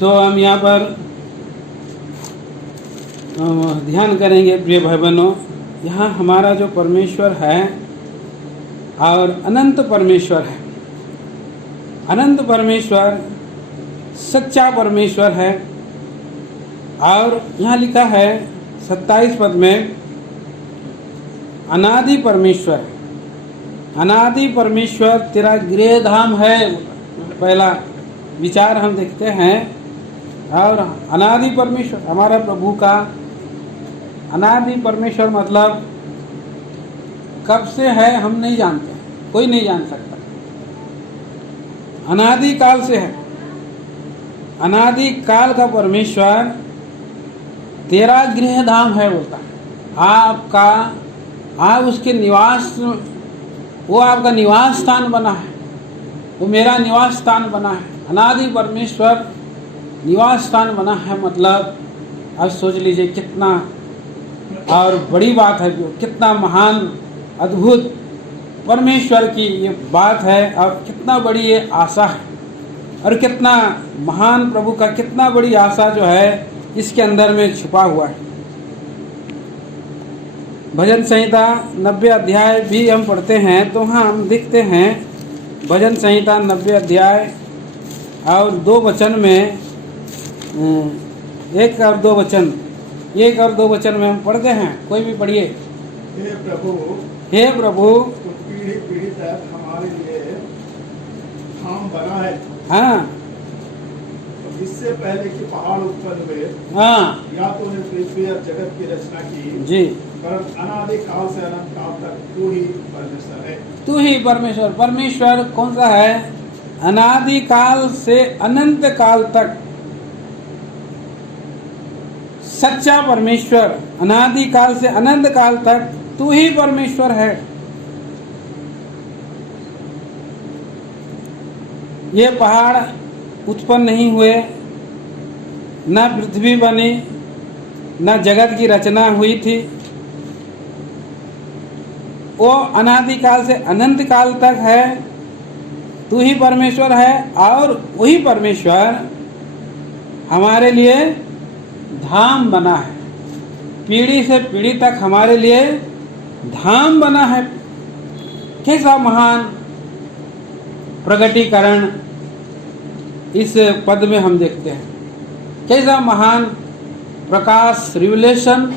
सो हम यहाँ पर ध्यान करेंगे प्रिय भाई बहनों। यहाँ हमारा जो परमेश्वर है और अनंत परमेश्वर है। अनंत परमेश्वर सच्चा परमेश्वर है। और यहाँ लिखा है 27 पद में अनादि परमेश्वर। अनादि परमेश्वर तेरा गृह धाम है, पहला विचार हम देखते हैं। और अनादि परमेश्वर हमारा प्रभु का अनादि परमेश्वर मतलब कब से है हम नहीं जानते, कोई नहीं जान सकता। अनादि काल से है। अनादि काल का परमेश्वर तेरा गृह धाम है बोलता है। आपका आप उसके निवास, वो आपका निवास स्थान बना है, वो मेरा निवास स्थान बना है। अनादि परमेश्वर निवास स्थान बना है मतलब अब सोच लीजिए कितना और बड़ी बात है, कितना महान अद्भुत परमेश्वर की ये बात है और कितना बड़ी ये आशा है और कितना महान प्रभु का कितना बड़ी आशा जो है इसके अंदर में छुपा हुआ है। भजन संहिता 90 अध्याय भी हम पढ़ते हैं तो वहाँ हम देखते हैं भजन संहिता 90 अध्याय और 2 वचन में 1 और 2 वचन, 1 और 2 वचन में हम पढ़ते हैं। कोई भी पढ़िए। हे प्रभु, हे प्रभु, तो पीढ़ी पीढ़ी तक हमारे लिए धाम बना है। हाँ तो इससे पहले कि पहाड़ उत्पन्न हुए, हाँ या तो उन्हें पृथ्वी और जगत की रचना की, जी, परंतु अनादि काल से अनंत काल तक तू ही परमेश्वर है। तू ही परमेश्वर। परमेश्वर कौन सा है? अनादि काल से अनंत काल तक सच्चा परमेश्वर। अनादि काल से अनंत काल तक तू ही परमेश्वर है। ये पहाड़ उत्पन्न नहीं हुए, न पृथ्वी बनी, न जगत की रचना हुई थी। वो अनादि काल से अनंत काल तक है। तू ही परमेश्वर है और वही परमेश्वर हमारे लिए धाम बना है। पीढ़ी से पीढ़ी तक हमारे लिए धाम बना है। कैसा महान प्रगटीकरण इस पद में हम देखते हैं। कैसा महान प्रकाश, रिवलेशन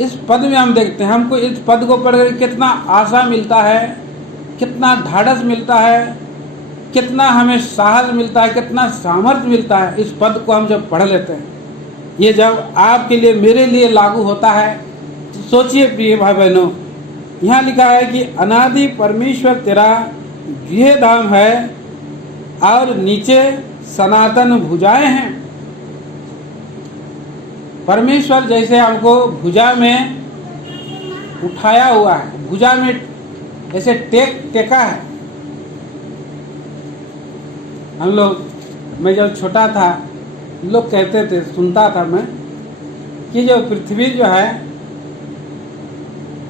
इस पद में हम देखते हैं। हमको इस पद को पढ़कर कितना आशा मिलता है, कितना ढाढ़स मिलता है, कितना हमें साहस मिलता है, कितना सामर्थ्य मिलता है। इस पद को हम जब पढ़ लेते हैं, ये जब आपके लिए मेरे लिए लागू होता है तो सोचिए प्रिय भाई बहनों, यहाँ लिखा है कि अनादि परमेश्वर तेरा गृह धाम है और नीचे सनातन भुजाएं हैं। परमेश्वर जैसे हमको भुजा में उठाया हुआ है, भुजा में ऐसे टेका है। हम लोग, मैं जब छोटा था लोग कहते थे, सुनता था मैं कि जो पृथ्वी जो है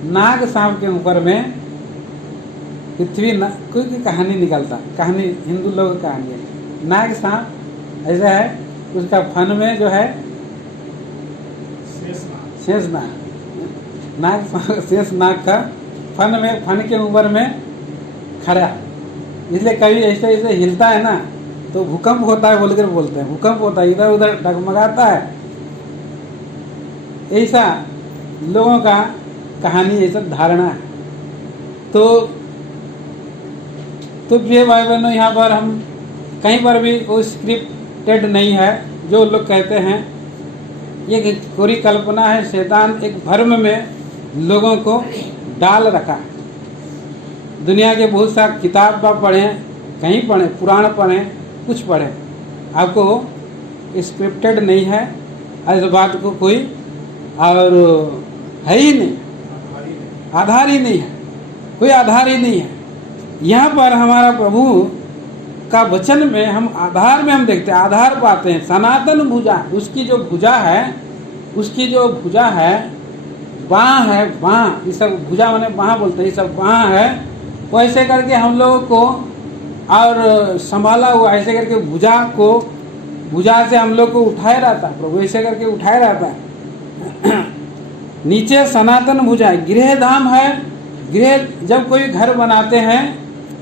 नाग सांप के ऊपर में पृथ्वी कोई कहानी निकलता, कहानी हिंदू लोगों की कहानी है। नाग सांप ऐसा है, उसका फन में जो है शेष नाग का फन के ऊपर में खड़ा, इसलिए कभी ऐसे ऐसे हिलता है ना तो भूकंप होता है बोलकर बोलते हैं। भूकंप होता है, इधर उधर डगमगाता है। ऐसा लोगों का कहानी, ऐसा धारणा है। तो प्रिय भाई बहनों, यहाँ पर हम कहीं पर भी वो स्क्रिप्टेड नहीं है जो लोग कहते हैं। ये पूरी कल्पना है। शैतान एक भ्रम में लोगों को डाल रखा है। दुनिया के बहुत सा किताब आप पढ़ें, कहीं पढ़ें, पुराण पढ़ें, कुछ पढ़ें, आपको स्क्रिप्टेड नहीं है। इस बात को कोई और है ही नहीं, आधार ही नहीं है, कोई आधार ही नहीं है। यहाँ पर हमारा प्रभु का वचन में हम आधार में हम देखते हैं, आधार पाते हैं। सनातन भुजा, उसकी जो भुजा है, उसकी जो भुजा है, बाँ है, बाँ, ये सब भुजा माने बाँ बोलते हैं, ये सब बाँ है। वो ऐसे करके हम लोगों को और संभाला हुआ, ऐसे करके भुजा को भुजा से हम लोग को उठाए रहता है, प्रभु ऐसे करके उठाए रहता है। नीचे सनातन भुजा है, गृह धाम है। गृह, जब कोई घर बनाते हैं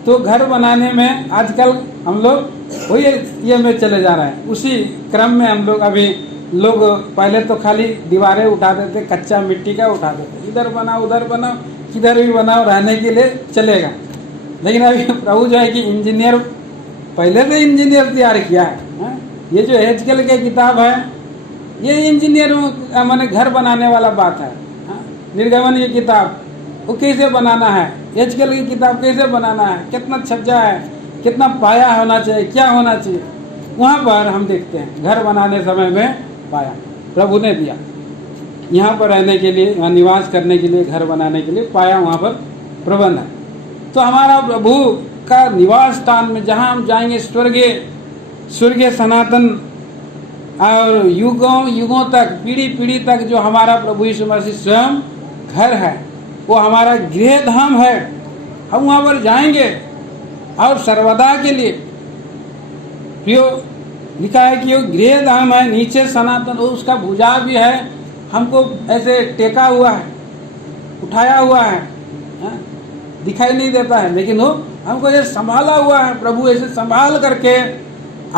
तो घर बनाने में आजकल हम लोग वही ये में चले जा रहे हैं। उसी क्रम में हम लोग अभी लोग पहले तो खाली दीवारें उठाते थे, कच्चा मिट्टी का उठाते थे, इधर बनाओ उधर बनाओ, किधर भी बनाओ, रहने के लिए चलेगा। लेकिन अभी प्रभु जो है कि इंजीनियर, पहले से इंजीनियर तैयार किया है। ये जो हेजकेल की किताब है, ये इंजीनियर माने घर बनाने वाला बात है। निर्गमन की किताब वो कैसे बनाना है, हेजकेल की किताब कैसे बनाना है, कितना छज्जा है, कितना पाया होना चाहिए, क्या होना चाहिए, वहाँ पर हम देखते हैं घर बनाने समय में पाया प्रभु ने दिया। यहाँ पर रहने के लिए, यहाँ निवास करने के लिए, घर बनाने के लिए पाया वहाँ पर प्रबंध है। तो हमारा प्रभु का निवास स्थान में जहाँ हम जाएंगे, स्वर्गीय सनातन और युगों युगों तक, पीढ़ी पीढ़ी तक जो हमारा प्रभु यीशु मसीह स्वयं घर है, वो हमारा गृह धाम है। हम वहाँ पर जाएंगे और सर्वदा के लिए, प्रियो लिखा है कि वो गृह धाम है, नीचे सनातन, उसका भुजा भी है, हमको ऐसे टेका हुआ है, उठाया हुआ है, दिखाई नहीं देता है, लेकिन वो हमको ये संभाला हुआ है। प्रभु ऐसे संभाल करके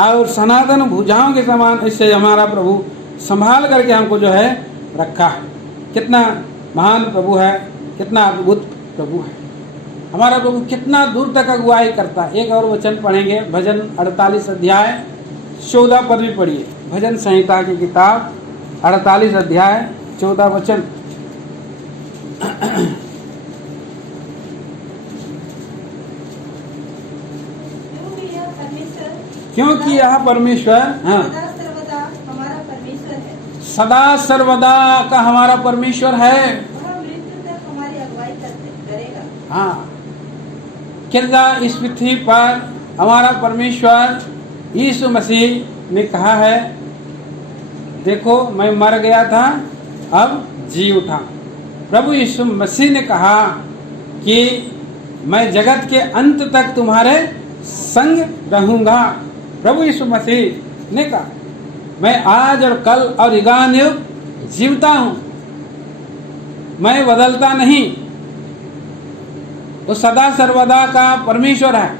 और सनातन भुजाओं के समान इससे हमारा प्रभु संभाल करके हमको जो है रखा है। कितना महान प्रभु है, कितना अद्भुत प्रभु है हमारा प्रभु, कितना दूर तक अगुवाई करता है। एक और वचन पढ़ेंगे, भजन 48 अध्याय 14 पद भी पढ़िए। भजन संहिता की किताब 48 अध्याय 14 वचन। क्योंकि यह परमेश्वर सदा सर्वदा का हमारा परमेश्वर है। हाँ, किरदा इस पृथ्वी पर हमारा परमेश्वर यीशु मसीह ने कहा है, देखो मैं मर गया था अब जी उठा। प्रभु यीशु मसीह ने कहा कि मैं जगत के अंत तक तुम्हारे संग रहूंगा। प्रभु यीशु मसीह ने कहा, मैं आज और कल और युगान युग जीवता हूं, मैं बदलता नहीं। वो सदा सर्वदा का परमेश्वर है।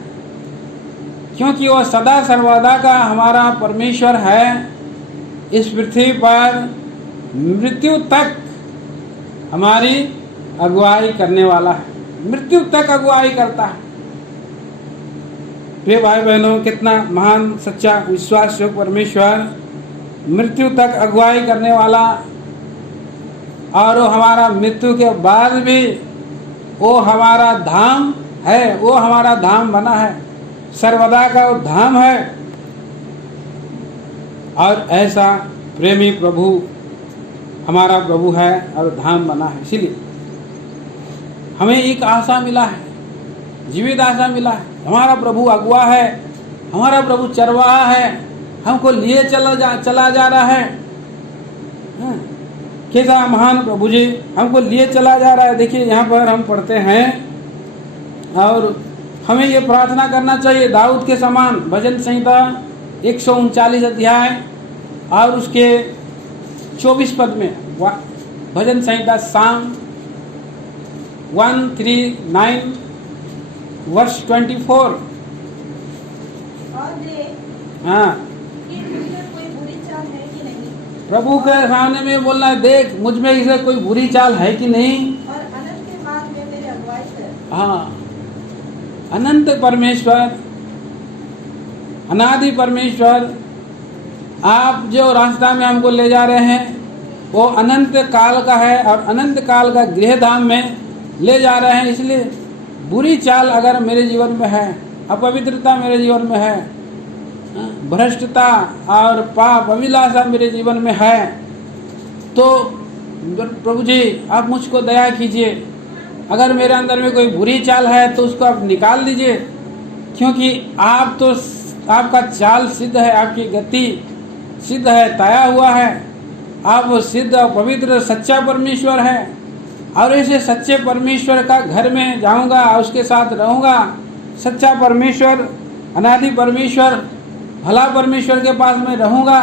क्योंकि वो सदा सर्वदा का हमारा परमेश्वर है, इस पृथ्वी पर मृत्यु तक हमारी अगुवाई करने वाला है, मृत्यु तक अगुवाई करता है। प्रिय भाई बहनों, कितना महान सच्चा विश्वास योग्य परमेश्वर, मृत्यु तक अगुवाई करने वाला, और वो हमारा मृत्यु के बाद भी वो हमारा धाम है, वो हमारा धाम बना है, सर्वदा का वो धाम है। और ऐसा प्रेमी प्रभु हमारा प्रभु है और धाम बना है। इसीलिए हमें एक आशा मिला है, जीवित आशा मिला है। हमारा प्रभु अगुआ है, हमारा प्रभु चरवाहा है, हमको लिए चला जा रहा है। कैसा महान प्रभु जी हमको लिए चला जा रहा है। देखिए यहाँ पर हम पढ़ते हैं, और हमें ये प्रार्थना करना चाहिए दाऊद के समान। भजन संहिता 139 अध्याय और उसके 24 पद में, भजन संहिता साम 139 वर्ष 24। हाँ, प्रभु के सामने में बोलना है, देख मुझ में इसे कोई बुरी चाल है कि नहीं, और अनंत के मार्ग में मेरे अगुवाई कर। हाँ, अनंत परमेश्वर, अनादि परमेश्वर, आप जो रास्ता में हमको ले जा रहे हैं वो अनंत काल का है और अनंत काल का गृह धाम में ले जा रहे हैं। इसलिए बुरी चाल अगर मेरे जीवन में है, अपवित्रता मेरे जीवन में है, भ्रष्टता और पाप अभिलाषा मेरे जीवन में है, तो प्रभु जी आप मुझको दया कीजिए। अगर मेरे अंदर में कोई बुरी चाल है तो उसको आप निकाल दीजिए, क्योंकि आप तो, आपका चाल सिद्ध है, आपकी गति सिद्ध है, तया हुआ है। आप सिद्ध और पवित्र सच्चा परमेश्वर है, और ऐसे सच्चे परमेश्वर का घर में जाऊंगा, उसके साथ रहूंगा। सच्चा परमेश्वर, अनादि परमेश्वर भला परमेश्वर के पास मैं रहूंगा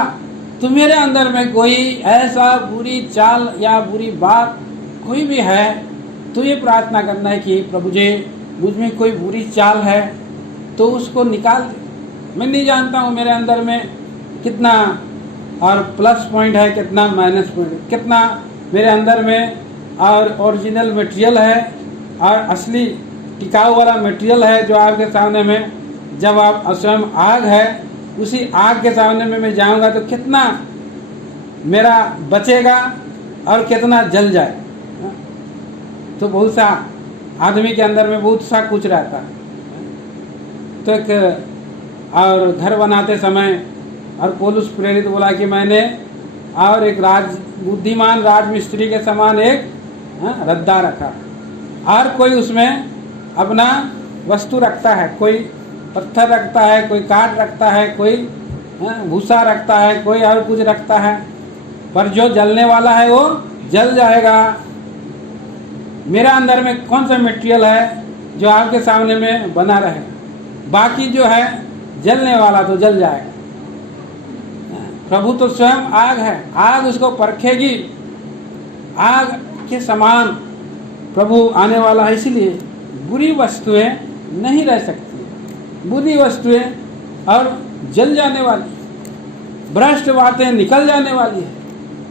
तो मेरे अंदर में कोई ऐसा बुरी चाल या बुरी बात कोई भी है तो ये प्रार्थना करना है कि प्रभु जी मुझ में कोई बुरी चाल है तो उसको निकाल दे। मैं नहीं जानता हूँ मेरे अंदर में कितना और प्लस पॉइंट है, कितना माइनस पॉइंट है, कितना मेरे अंदर में और ओरिजिनल मटेरियल है और असली टिकाऊ वाला मटेरियल है जो आपके सामने में जब आप स्वयं आग है उसी आग के सामने में मैं जाऊंगा तो कितना मेरा बचेगा और कितना जल जाए। तो बहुत सा आदमी के अंदर में बहुत सा कुछ रहता है। तो एक और घर बनाते समय और पौलुस प्रेरित बोला कि मैंने और एक बुद्धिमान राजमिस्त्री के समान एक रद्दा रखा और कोई उसमें अपना वस्तु रखता है, कोई पत्थर रखता है, कोई काठ रखता है, कोई भूसा रखता है, कोई और कुछ रखता है, पर जो जलने वाला है वो जल जाएगा। मेरा अंदर में कौन सा मटेरियल है जो आपके सामने में बना रहे, बाकी जो है जलने वाला तो जल जाएगा। प्रभु तो स्वयं आग है, आग उसको परखेगी, आग के समान प्रभु आने वाला है। इसलिए बुरी वस्तुएं नहीं रह सकती, बुरी वस्तुएं और जल जाने वाली, भ्रष्ट बातें निकल जाने वाली है।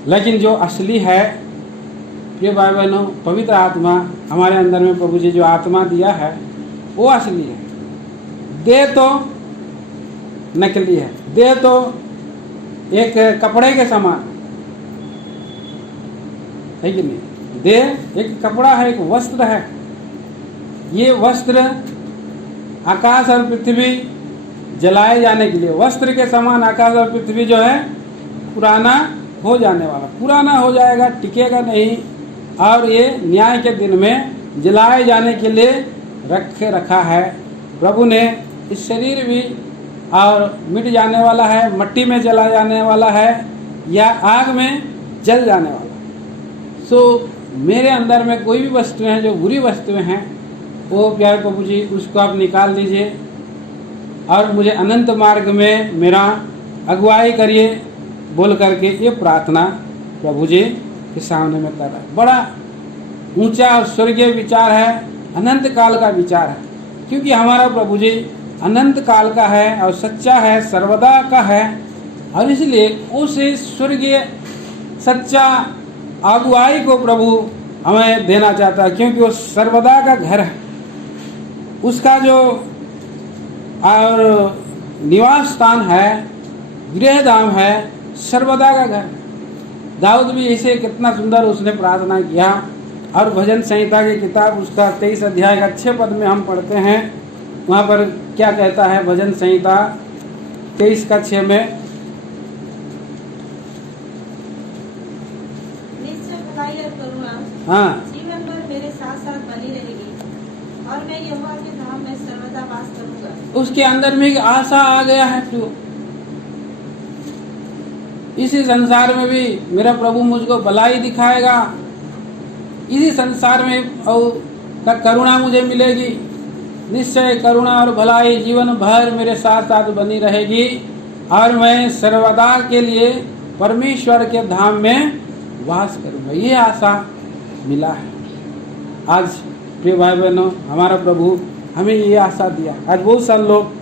लेकिन जो असली है ये भाई बहनों, पवित्र आत्मा हमारे अंदर में प्रभु जी जो आत्मा दिया है वो असली है। देह तो नकली है, देह तो एक कपड़े के समान है कि नहीं। देह एक कपड़ा है, एक वस्त्र है। ये वस्त्र आकाश और पृथ्वी जलाए जाने के लिए, वस्त्र के समान आकाश और पृथ्वी जो है पुराना हो जाने वाला, पुराना हो जाएगा, टिकेगा नहीं। और ये न्याय के दिन में जलाए जाने के लिए रखा है। प्रभु ने इस शरीर भी और मिट जाने वाला है, मट्टी में जला जाने वाला है या आग में जल जाने वाला। सो मेरे अंदर में कोई भी वस्तुएं हैं जो बुरी वस्तुएं हैं वो प्यारे प्रभु जी उसको आप निकाल दीजिए और मुझे अनंत मार्ग में मेरा अगुवाई करिए बोल करके ये प्रार्थना प्रभु जी के सामने में कर रहा है। बड़ा ऊंचा और स्वर्गीय विचार है, अनंत काल का विचार है, क्योंकि हमारा प्रभु जी अनंत काल का है और सच्चा है, सर्वदा का है। और इसलिए उस स्वर्गीय सच्चा अगुवाई को प्रभु हमें देना चाहता है, क्योंकि वो सर्वदा का घर है। उसका जो और निवास स्थान है, गृहधाम है, सर्वदा का घर। दाऊद भी इसे कितना सुंदर उसने प्रार्थना किया। और भजन संहिता की किताब उसका 23 अध्याय का 6 पद में हम पढ़ते हैं, वहाँ पर क्या कहता है भजन संहिता 23 का 6 में, निश्चय भलाई और करुणा हाँ, जीवन भर मेरे साथ साथ बनी रहेगी और मैं यहोवा के धाम में सर्वदा वास करूंगा। उसके अंदर में एक आशा आ गया है तो इसी संसार में भी मेरा प्रभु मुझको भलाई दिखाएगा, इसी संसार में और करुणा मुझे मिलेगी। निश्चय करुणा और भलाई जीवन भर मेरे साथ साथ बनी रहेगी और मैं सर्वदा के लिए परमेश्वर के धाम में वास करूंगा। ये आशा मिला है। आज प्रिय भाई बहनों, हमारा प्रभु हमें ये आशा दिया। आज बहुत सारे लोग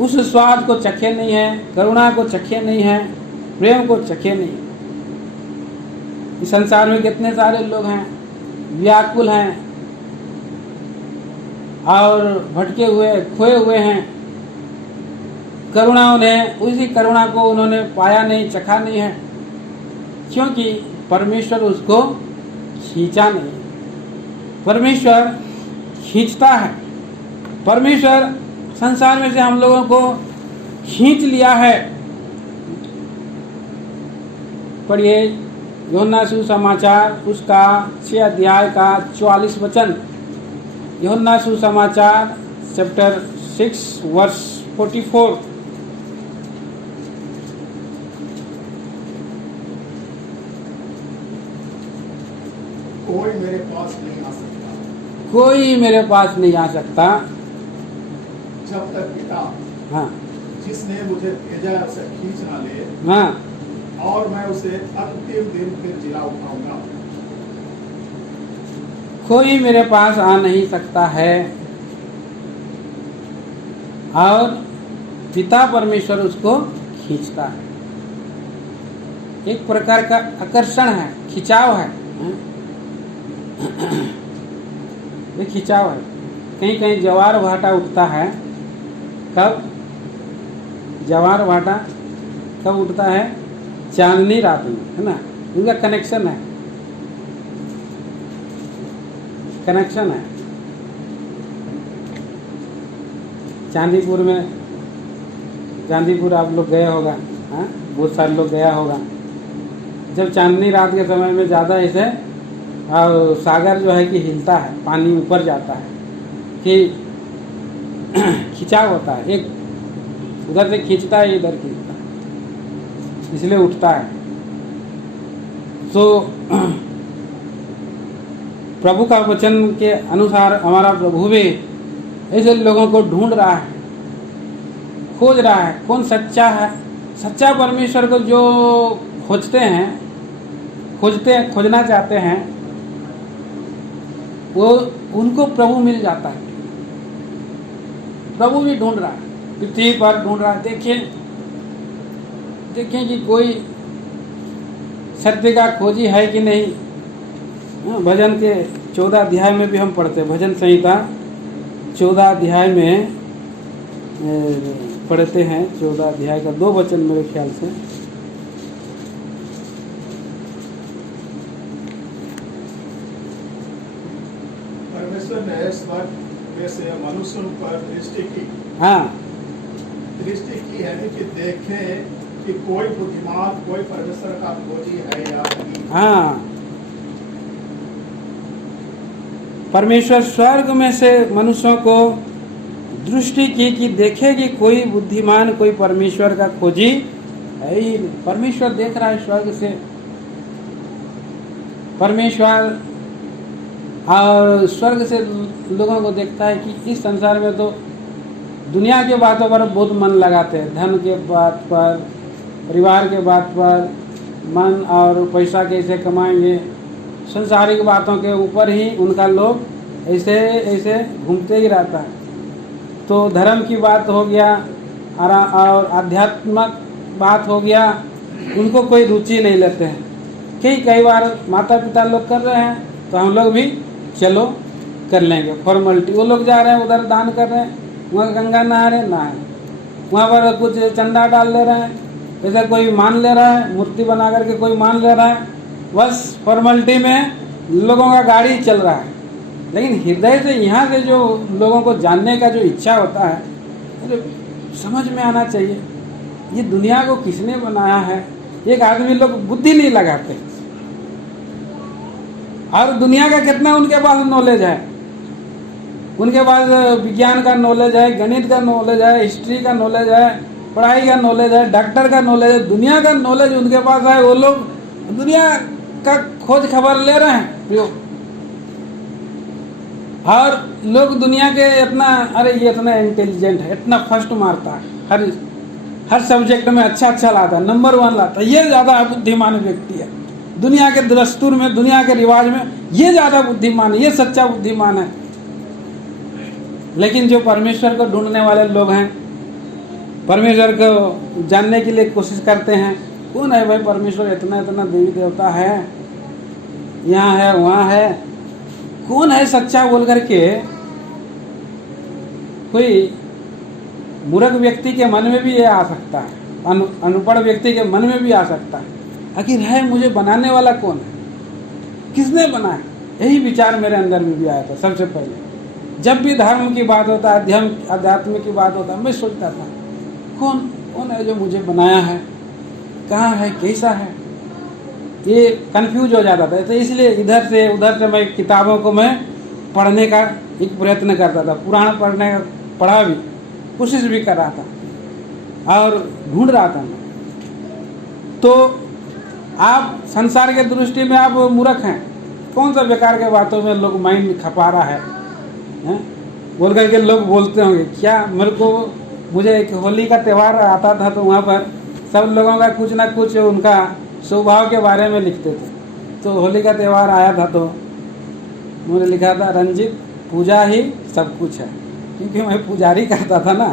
उस स्वाद को चखे नहीं है, करुणा को चखे नहीं है, प्रेम को चखे नहीं। इस संसार में कितने सारे लोग हैं, व्याकुल हैं और भटके हुए, खोए हुए हैं। करुणा उन्हें, उसी करुणा को उन्होंने पाया नहीं, चखा नहीं है, क्योंकि परमेश्वर उसको खींचा नहीं। परमेश्वर खींचता है। परमेश्वर संसार में से हम लोगों को खींच लिया है। पढ़िए यूहन्ना सुसमाचार उसका 6 अध्याय का 44 वचन। यूहन्ना सुसमाचार चैप्टर 6 वर्स 44। कोई मेरे पास नहीं आ सकता, कोई मेरे पास नहीं आ सकता जब तक पिता हाँ जिसने मुझे भेजा है उसे खींच ना ले, हाँ, और मैं उसे अंतिम दिन फिर जिला उठाऊंगा। कोई मेरे पास आ नहीं सकता है और पिता परमेश्वर उसको खींचता है। एक प्रकार का आकर्षण है, खिंचाव है, ये खिंचाव है। कहीं कहीं ज्वार भाटा उठता है। कब ज्वार भाटा कब उठता है? चांदनी रात में, है ना। इनका कनेक्शन है, कनेक्शन है। चांदीपुर आप लोग गए होगा, हाँ, बहुत सारे लोग गया होगा। जब चांदनी रात के समय में ज़्यादा ऐसे सागर जो है कि हिलता है, पानी ऊपर जाता है, कि खिंचाव होता है, एक उधर से खींचता है, इधर खींचता है, इसलिए उठता है। तो प्रभु का वचन के अनुसार हमारा प्रभु भी ऐसे लोगों को ढूंढ रहा है, खोज रहा है। कौन सच्चा है? सच्चा परमेश्वर को जो खोजना चाहते हैं, वो उनको प्रभु मिल जाता है। प्रभु भी ढूंढ रहा है, पृथ्वी पर ढूंढ रहा है। देखें कि कोई सत्य का खोजी है कि नहीं। भजन के 14 अध्याय में भी हम पढ़ते हैं, भजन संहिता 14 अध्याय में पढ़ते हैं। 14 अध्याय का 2 वचन मेरे ख्याल से। परमेश्वर ने स्वर्ग में से मनुष्यों पर दृष्टि की, हाँ, दृष्टि की है कि देखें कि कोई बुद्धिमान, कोई परमेश्वर का खोजी है या नहीं। हाँ, परमेश्वर स्वर्ग में से मनुष्यों को दृष्टि की कि देखे कि कोई बुद्धिमान, कोई परमेश्वर का खोजी है ही नहीं। परमेश्वर देख रहा है स्वर्ग से। परमेश्वर और स्वर्ग से लोगों को देखता है कि इस संसार में तो दुनिया के बातों पर बहुत मन लगाते हैं, धन के बात पर, परिवार के बात पर मन, और पैसा कैसे कमाएंगे, संसारिक बातों के ऊपर ही उनका लोग ऐसे घूमते ही रहता है। तो धर्म की बात हो गया और आध्यात्मिक बात हो गया, उनको कोई रुचि नहीं लेते हैं। कई बार माता पिता लोग कर रहे हैं तो हम लोग भी चलो कर लेंगे, फॉर्मेलिटी। वो लोग जा रहे हैं उधर दान कर रहे हैं, वहाँ गंगा नहा रहे नहाए, वहाँ पर कुछ चंदा डाल ले रहे हैं, ऐसा कोई मान ले रहा है, मूर्ति बना करके कोई मान ले रहा है। बस फॉर्मेलिटी में लोगों का गाड़ी चल रहा है। लेकिन हृदय से यहाँ से जो लोगों को जानने का जो इच्छा होता है, तो समझ में आना चाहिए ये दुनिया को किसने बनाया है। एक आदमी लोग बुद्धि नहीं लगाते, और दुनिया का कितना उनके पास नॉलेज है। उनके पास विज्ञान का नॉलेज है, गणित का नॉलेज है, हिस्ट्री का नॉलेज है, पढ़ाई का नॉलेज है, डॉक्टर का नॉलेज है, दुनिया का नॉलेज उनके पास है। वो लोग दुनिया का खोज खबर ले रहे हैं, और लोग दुनिया के इतना, अरे ये इतना इंटेलिजेंट है, इतना फर्स्ट मारता है, हर सब्जेक्ट में अच्छा लाता है, नंबर 1 लाता है, ये ज़्यादा बुद्धिमान व्यक्ति है। दुनिया के दस्तूर में, दुनिया के रिवाज में ये ज़्यादा बुद्धिमान है, ये सच्चा बुद्धिमान है। लेकिन जो परमेश्वर को ढूंढने वाले लोग हैं, परमेश्वर को जानने के लिए कोशिश करते हैं, कौन है भाई परमेश्वर, इतना देवी देवता है, यहाँ है वहाँ है, कौन है सच्चा बोल करके, कोई मूर्ख व्यक्ति के मन में भी ये आ सकता है, अनपढ़ व्यक्ति के मन में भी आ सकता है, आखिर है मुझे बनाने वाला कौन है, किसने बनाया। यही विचार मेरे अंदर में भी आया था। सबसे पहले जब भी धर्म की बात होता है, अध्यात्म की बात होता है, मैं सोचता था कौन है जो मुझे बनाया है, कहाँ है, कैसा है, ये कंफ्यूज हो जाता था। तो इसलिए इधर से उधर से मैं किताबों को मैं पढ़ने का एक प्रयत्न करता था, पुराण पढ़ा भी, कोशिश भी कर रहा था और ढूंढ रहा था मैं। तो आप संसार के दृष्टि में आप मूर्ख हैं, कौन सा बेकार के बातों में लोग माइंड खपा रहा है बोल करके लोग बोलते होंगे, क्या मेरे को मुझे एक होली का त्यौहार आता था तो वहाँ पर सब लोगों का कुछ ना कुछ उनका स्वभाव के बारे में लिखते थे। तो होली का त्यौहार आया था तो मैंने लिखा था रंजित पूजा ही सब कुछ है, क्योंकि मैं पुजारी करता था ना,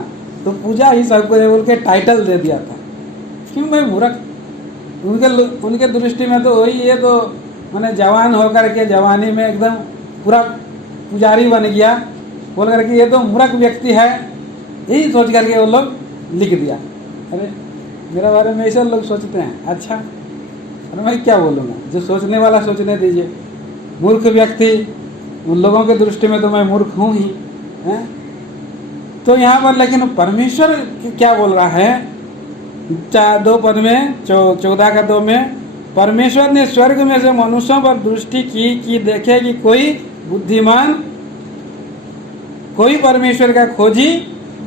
तो पूजा ही सब कुछ है बोल के टाइटल दे दिया था। क्यों मैं मूर्ख, उनके दृष्टि में तो वही, ये तो मैंने जवान होकर के जवानी में एकदम पूरा पुजारी बन गया बोल करके ये तो मूर्ख व्यक्ति है, यही सोच करके वो लोग लिख दिया। अरे मेरे बारे में ऐसे लोग सोचते हैं, अच्छा अरे मैं क्या बोलूँगा, जो सोचने वाला सोचने दीजिए। मूर्ख व्यक्ति, उन लोगों के दृष्टि में तो मैं मूर्ख हूँ ही हैं। तो यहाँ पर लेकिन परमेश्वर क्या बोल रहा है, 2 पद में 14 का 2 में, परमेश्वर ने स्वर्ग में से मनुष्यों पर दृष्टि की कि देखे कि कोई बुद्धिमान, कोई परमेश्वर का खोजी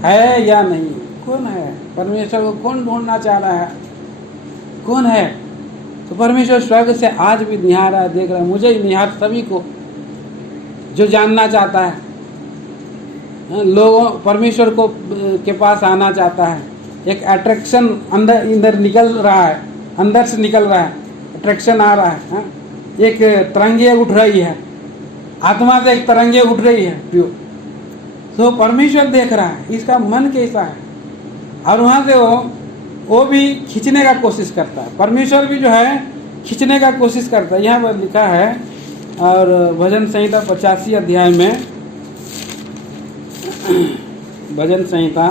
है या नहीं। कौन है परमेश्वर को, कौन ढूंढना चाह रहा है, कौन है? तो परमेश्वर स्वर्ग से आज भी निहार रहा है, देख रहा है, मुझे ही निहार, सभी को जो जानना चाहता है, लोगों परमेश्वर को के पास आना चाहता है। एक अट्रैक्शन अंदर निकल रहा है, अंदर से निकल रहा है, अट्रैक्शन आ रहा है, एक तरंगे उठ रही है, आत्मा से एक तरंगे उठ रही है प्योर। तो परमेश्वर देख रहा है इसका मन कैसा है, और वहाँ से वो भी खींचने का कोशिश करता है। परमेश्वर भी जो है खींचने का कोशिश करता है। यहाँ पर लिखा है, और भजन संहिता 85 अध्याय में, भजन संहिता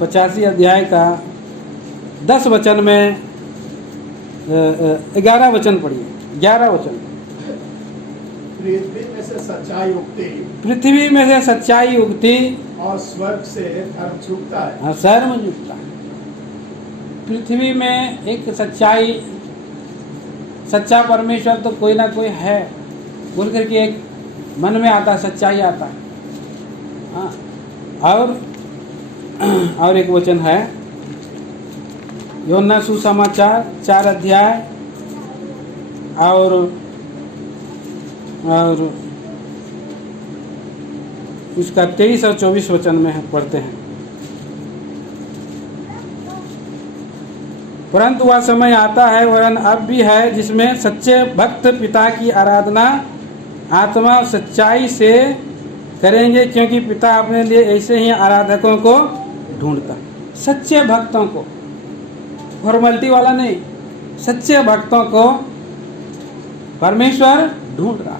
85 अध्याय का 10 वचन में 11 वचन पढ़िए, 11 वचन। पृथ्वी में से सच्चाई उगती, पृथ्वी में से सच्चाई उगती, और स्वर्ग से धर्म झुकता है। हाँ, धर्म झुकता है। पृथ्वी में एक सच्चाई, सच्चा परमेश्वर तो कोई ना कोई है बोल करके एक मन में आता है, सच्चाई आता है। हाँ, और एक वचन है, यूहन्ना सुसमाचार 4 अध्याय और इसका 23 और 24 वचन में पढ़ते हैं। परंतु वह समय आता है, वरन अब भी है, जिसमें सच्चे भक्त पिता की आराधना आत्मा और सच्चाई से करेंगे, क्योंकि पिता अपने लिए ऐसे ही आराधकों को ढूंढता। सच्चे भक्तों को, फॉर्मेलिटी वाला नहीं, सच्चे भक्तों को परमेश्वर ढूंढ रहा।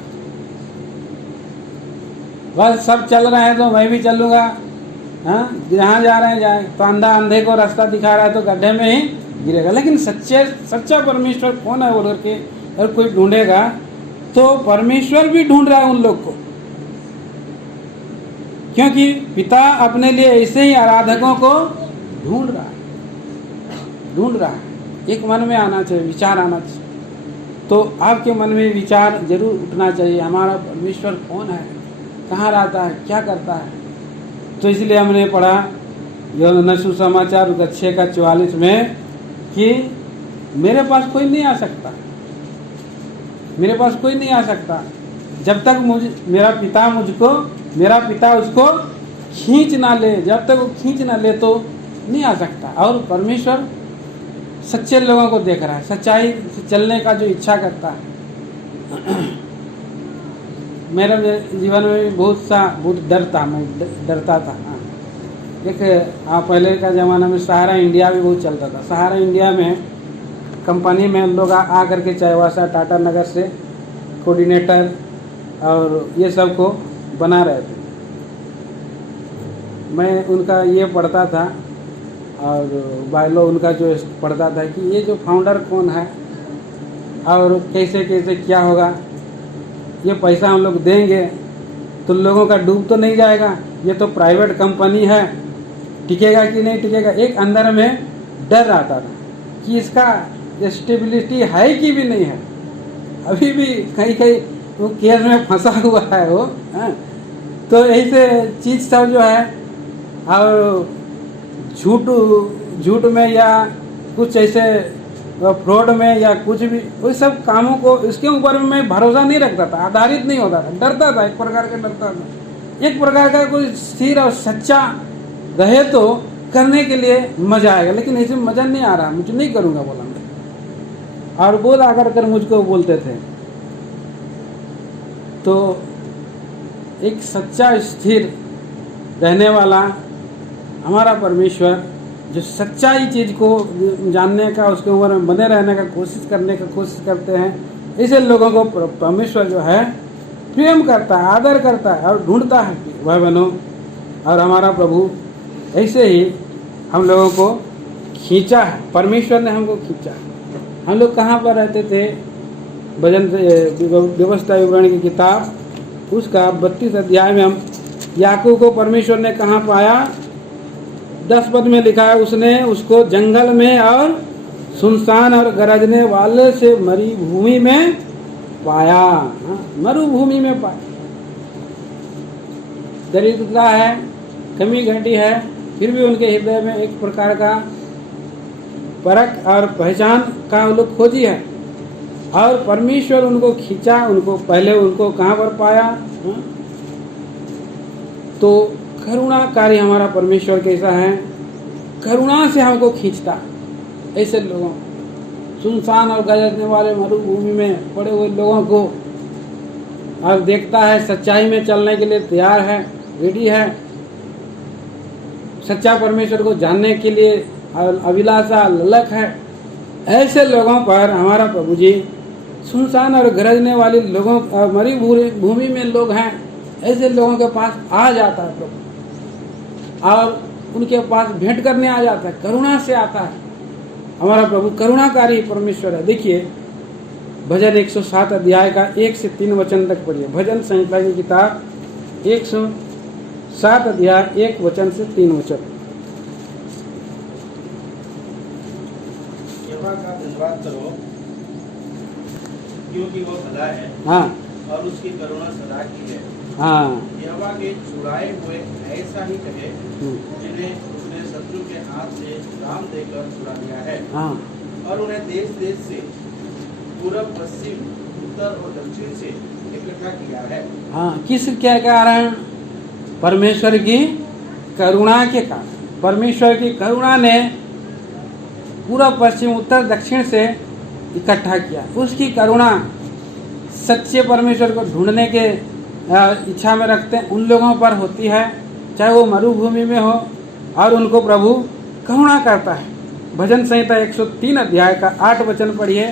बस सब चल रहे हैं तो मैं भी चलूँगा, हाँ, जहाँ जा रहे हैं जाए। तो अंधा अंधे को रास्ता दिखा रहा है तो गड्ढे में ही गिरेगा। लेकिन सच्चा परमेश्वर कौन है बोल करके अगर कोई ढूंढेगा तो परमेश्वर भी ढूंढ रहा है उन लोग को, क्योंकि पिता अपने लिए ऐसे ही आराधकों को ढूंढ रहा है। एक मन में आना चाहिए, विचार आना चाहिए। तो आपके मन में विचार जरूर उठना चाहिए, हमारा परमेश्वर कौन है, कहाँ रहता है, क्या करता है। तो इसलिए हमने पढ़ा यूहन्ना सुसमाचार 6 का 44 में कि मेरे पास कोई नहीं आ सकता, मेरे पास कोई नहीं आ सकता जब तक मेरा पिता उसको खींच ना ले। जब तक वो खींच ना ले तो नहीं आ सकता। और परमेश्वर सच्चे लोगों को देख रहा है, सच्चाई से चलने का जो इच्छा करता है। मेरे जीवन में भी बहुत डर था, मैं डरता था। एक पहले का ज़माना में सहारा इंडिया भी बहुत चलता था। सहारा इंडिया में कंपनी में लोग आ करके चाईबासा टाटा नगर से कोऑर्डिनेटर और ये सब को बना रहे थे। मैं उनका ये पढ़ता था और बायलो उनका जो पढ़ता था कि ये जो फाउंडर कौन है और कैसे कैसे क्या होगा, ये पैसा हम लोग देंगे तो लोगों का डूब तो नहीं जाएगा, ये तो प्राइवेट कंपनी है, टिकेगा कि नहीं टिकेगा। एक अंदर में डर आता था कि इसका स्टेबिलिटी है कि भी नहीं है। अभी भी कहीं कहीं वो केस में फंसा हुआ है वो, है? तो ऐसे चीज़ सब जो है, और झूठ में या कुछ ऐसे फ्रॉड में या कुछ भी, उस सब कामों को इसके ऊपर में मैं भरोसा नहीं रखता था, आधारित नहीं होता था, डरता था, एक प्रकार का डरता था। एक प्रकार का कोई स्थिर और सच्चा रहे तो करने के लिए मजा आएगा, लेकिन ऐसे मजा नहीं आ रहा, मुझे नहीं करूँगा बोला मैं। और बोल आकर कर मुझको बोलते थे। तो एक सच्चा स्थिर रहने वाला हमारा परमेश्वर जो सच्चाई चीज़ को जानने का, उसके ऊपर में बने रहने का कोशिश करते हैं, ऐसे लोगों को परमेश्वर जो है प्रेम करता है, आदर करता है और ढूंढता है भाई बहनों। और हमारा प्रभु ऐसे ही हम लोगों को खींचा है, परमेश्वर ने हमको खींचा है। हम लोग कहाँ पर रहते थे? भजन व्यवस्था विवरण की किताब उसका 32 अध्याय में हम याकूब को परमेश्वर ने कहाँ पाया? 10 पद में लिखा है, उसने उसको जंगल में और सुनसान और गरजने वाले से मरी भूमि में पाया। मरुभूमि में पाया। दरिद्रता है, कमी घटी है, फिर भी उनके हृदय में एक प्रकार का परख और पहचान का वो लोग खोजी है, और परमेश्वर उनको खींचा। उनको पहले उनको कहाँ पर पाया? तो करुणाकारी हमारा परमेश्वर कैसा है? करुणा से हमको खींचता। ऐसे लोगों, सुनसान और गरजने वाले मरुभूमि में पड़े हुए लोगों को, और देखता है सच्चाई में चलने के लिए तैयार है, रेडी है, सच्चा परमेश्वर को जानने के लिए अभिलाषा ललक है। ऐसे लोगों पर हमारा प्रभु जी सुनसान और गरजने वाले लोगों, मरी भूमि में लोग हैं, ऐसे लोगों के पास आ जाता है प्रभु, और उनके पास भेंट करने आ जाता है, करुणा से आता है। हमारा प्रभु करुणाकारी परमेश्वर है। देखिए भजन 107 अध्याय का 1 से 3 वचन तक पढ़िए। भजन संहिता की किताब 107 अध्याय 1 वचन से 3 वचन। यहोवा का धन्यवाद करो, क्योंकि वो भला है, हाँ और उसकी करुणा सदा की है। हाँ यहोवा के छुड़ाए हुए ऐसा ही कहे, जिन्हें उसने शत्रु के हाथ से राम देकर छुड़ा लिया है, हाँ और उन्हें देश देश से, पूरब पश्चिम, उत्तर और दक्षिण से इकट्ठा किया है। हाँ। किस क्या कारण? परमेश्वर की करुणा के कारण। परमेश्वर की करुणा ने पूरब पश्चिम उत्तर दक्षिण से इकट्ठा किया। उसकी करुणा सच्चे परमेश्वर को ढूंढने के इच्छा में रखते हैं उन लोगों पर होती है, चाहे वो मरुभूमि में हो, और उनको प्रभु करुणा करता है। भजन संहिता 103 अध्याय का 8 वचन पढ़िए।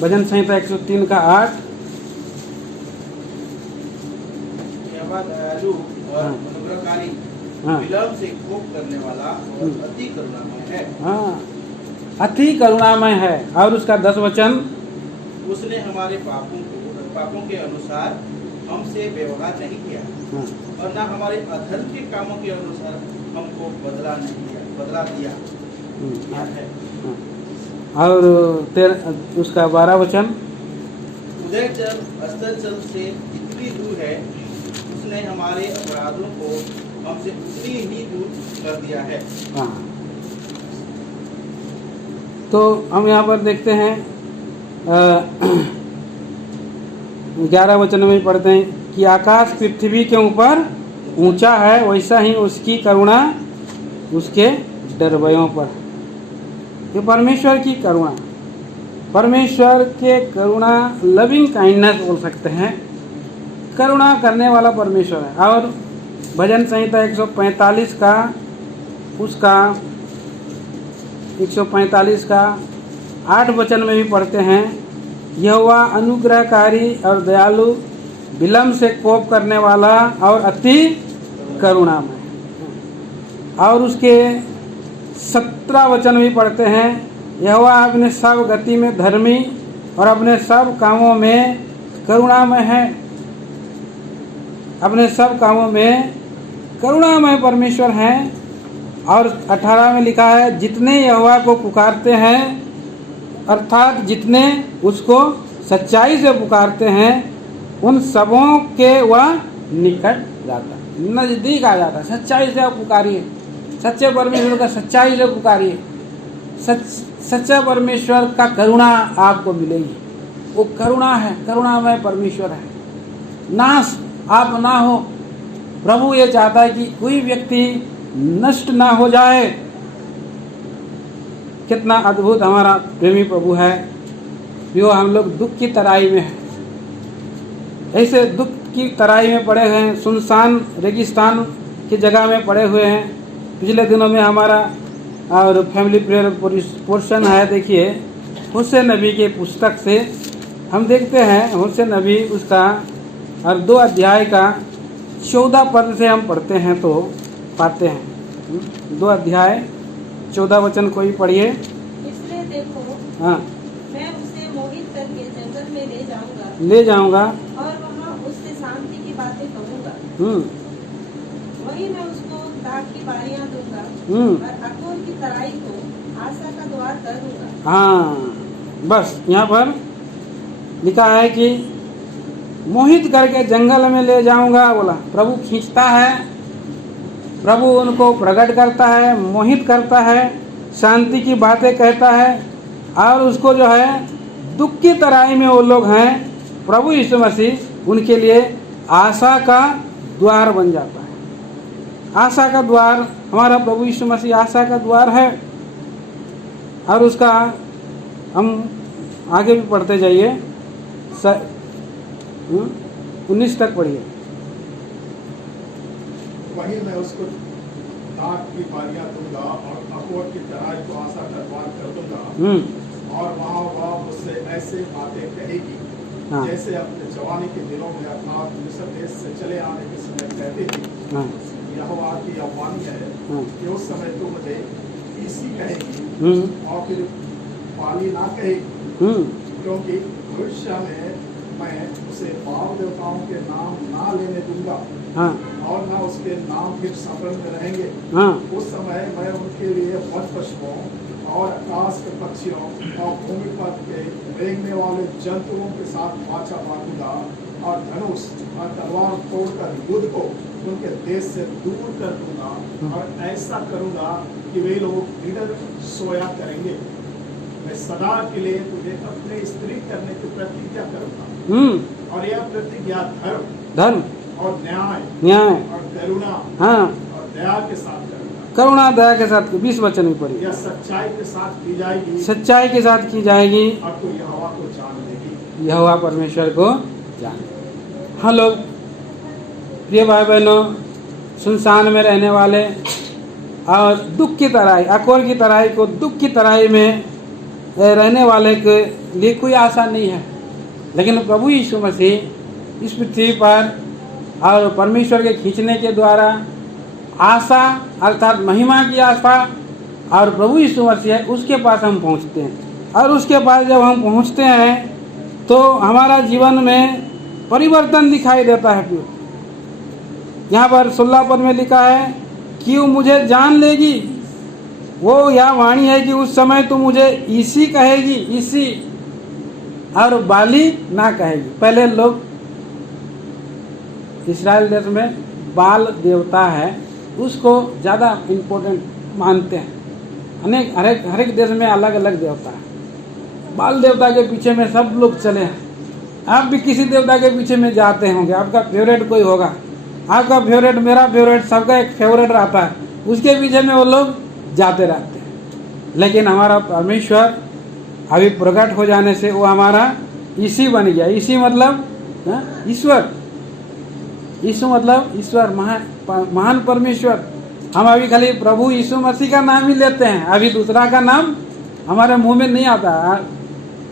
भजन संहिता 103 का 8। यहोवा दयालु और अनुग्रहकारी, हाँ। विलम्ब से कोप करने वाला और अति करुणामय है। हाँ, अति करुणामय है। और उसका 10 वचन, उसने हमारे पापों के अनुसार हमसे व्यवहार नहीं किया, हाँ, और न हमारे अधर्म के कामों के अनुसार हमको बदला दिया है। और उसका 12 वचन, उदय जल अस्तर जल से जितनी दूर है, उसने हमारे अपराधों को हमसे उतनी ही दूर कर दिया है। हाँ। तो हम यहाँ पर देखते हैं 11 वचन में पढ़ते हैं कि आकाश पृथ्वी के ऊपर ऊंचा है, वैसा ही उसकी करुणा उसके डरवयों पर। ये परमेश्वर की करुणा, परमेश्वर के करुणा, लविंग काइंडनेस बोल सकते हैं, करुणा करने वाला परमेश्वर है। और भजन संहिता 145 का उसका 145 का 8 वचन में भी पढ़ते हैं, यहोवा अनुग्रहकारी और दयालु, विलम्ब से कोप करने वाला और अति करुणामय। और उसके 17 वचन भी पढ़ते हैं, यहोवा अपने सब गति में धर्मी और अपने सब कामों में करुणामय है। अपने सब कामों में करुणामय परमेश्वर है। और 18 में लिखा है, जितने यहोवा को पुकारते हैं, अर्थात जितने उसको सच्चाई से पुकारते हैं, उन सबों के वह निकट जाता है, नजदीक आ जाता है। सच्चाई से आप पुकारिए, सच्चे परमेश्वर का सच्चाई से पुकारिए, सच्चा परमेश्वर का करुणा आपको मिलेगी। वो करुणा है, करुणामय परमेश्वर है। नाश आप ना हो, प्रभु ये चाहता है कि कोई व्यक्ति नष्ट ना हो जाए। कितना अद्भुत हमारा प्रेमी प्रभु है, जो हम लोग दुख की तराई में है, ऐसे दुख की तराई में पड़े हुए हैं, सुनसान रेगिस्तान की जगह में पड़े हुए हैं। पिछले दिनों में हमारा और फैमिली प्रेयर पोर्शन है, देखिए हुसैन नबी के पुस्तक से हम देखते हैं, हुसैन नबी उसका और 2 अध्याय का 14 पद से हम पढ़ते हैं तो पाते हैं। 2 अध्याय 14 वचन कोई पढ़िए। इसलिए देखो, हाँ, मैं उसे मोहित करके जंगल में ले जाऊंगा और वहाँ उससे शांति की बातें कहूँगा। वहीं मैं उसको दाख की बारियां दूंगा और अकोर की तराई को आशा का द्वार कर दूंगा। हाँ, बस यहाँ पर लिखा है कि मोहित करके जंगल में ले जाऊंगा। बोला प्रभु खींचता है, प्रभु उनको प्रकट करता है, मोहित करता है, शांति की बातें कहता है, और उसको जो है दुख की तराई में वो लोग हैं, प्रभु यीशु मसीह उनके लिए आशा का द्वार बन जाता है। आशा का द्वार, हमारा प्रभु यीशु मसीह आशा का द्वार है। और उसका हम आगे भी पढ़ते जाइए, 19 तक पढ़िए। वहीं मैं उसको दाख की बारियां दूंगा और अकोर की तराई को आशा का द्वार कर दूंगा, और वहाँ वह मुझसे ऐसे बातें कहेगी जैसे अपने जवानी के दिनों में अर्थात मिस्र देश से चले आने के समय कहती थी। यहोवा की यह वाणी है कि उस समय तू मुझे इसी कहेगी और फिर पाली ना कहेगी, क्योंकि भविष्य में मैं उसे बाल देवताओं के नाम ना लेने दूंगा और ना उसके नाम फिर स्मरण में रहेंगे। उस समय मैं उनके लिए वन पशुओं और आकाश के पक्षियों और भूमि पर के रेंगने वाले जंतुओं के साथ वाचा बांधूंगा और धनुष और तलवार तोड़कर युद्ध को उनके देश से दूर कर दूंगा, और ऐसा करूंगा कि वे लोग निडर सोया करेंगे। मैं सदा के लिए तुझे अपने स्त्री करने की प्रतिज्ञा करूंगा, और यह प्रतिज्ञा धर्म और न्याय और करुणा और दया के साथ करूंगा। करुणा दया के साथ 20 वचन भी पढ़िए। यह सच्चाई के साथ की जाएगी, सच्चाई के साथ की जाएगी, और तू यहोवा को जान लेगी, यहोवा परमेश्वर को जान। हम लोग प्रिय भाई बहनों, सुनसान में रहने वाले और दुख की तराई, अकोर की तराई को दुख की तराई में रहने वाले के लिए कोई आशा नहीं है, लेकिन प्रभु यीशु मसीह इस पृथ्वी पर और परमेश्वर के खींचने के द्वारा आशा अर्थात महिमा की आशा, और प्रभु यीशु मसीह है उसके पास हम पहुंचते हैं। और उसके पास जब हम पहुंचते हैं तो हमारा जीवन में परिवर्तन दिखाई देता है। यहाँ पर 16 पद में लिखा है कि वो मुझे जान लेगी। वो यह वाणी है कि उस समय तो मुझे इसी कहेगी, इसी, और बाली ना कहेगी। पहले लोग इस्राएल देश में बाल देवता है उसको ज़्यादा इम्पोर्टेंट मानते हैं। हर एक देश में अलग अलग देवता है। बाल देवता के पीछे में सब लोग चले हैं। आप भी किसी देवता के पीछे में जाते होंगे, आपका फेवरेट कोई होगा, आपका फेवरेट, मेरा फेवरेट, सबका एक फेवरेट रहता है, उसके पीछे में वो लोग जाते रहते हैं। लेकिन हमारा परमेश्वर अभी प्रकट हो जाने से वो हमारा इसी बन गया। इसी मतलब ईश्वर, यीशु मतलब ईश्वर, महान परमेश्वर। हम अभी खाली प्रभु यीशु मसीह का नाम ही लेते हैं, अभी दूसरा का नाम हमारे मुंह में नहीं आता,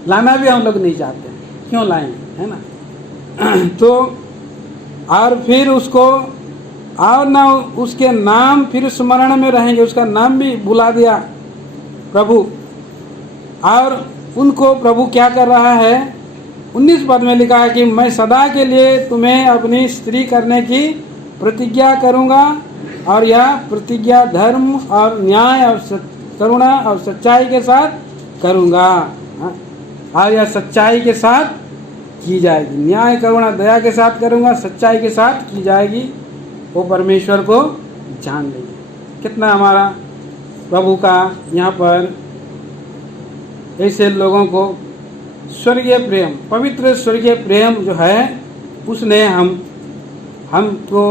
लाना भी हम लोग नहीं चाहते। क्यों लाएंगे, है ना। तो और फिर उसको और ना उसके नाम फिर स्मरण में रहेंगे, उसका नाम भी भुला दिया प्रभु। और उनको प्रभु क्या कर रहा है, 19 पद में लिखा है कि मैं सदा के लिए तुम्हें अपनी स्त्री करने की प्रतिज्ञा करूंगा, और यह प्रतिज्ञा धर्म और न्याय और करुणा और सच्चाई के साथ करूंगा। और यह सच्चाई के साथ की जाएगी, न्याय करुणा दया के साथ करूंगा, सच्चाई के साथ की जाएगी। वो परमेश्वर को जान लेंगे। कितना हमारा प्रभु का यहाँ पर ऐसे लोगों को स्वर्गीय प्रेम, पवित्र स्वर्गीय प्रेम जो है उसने हमको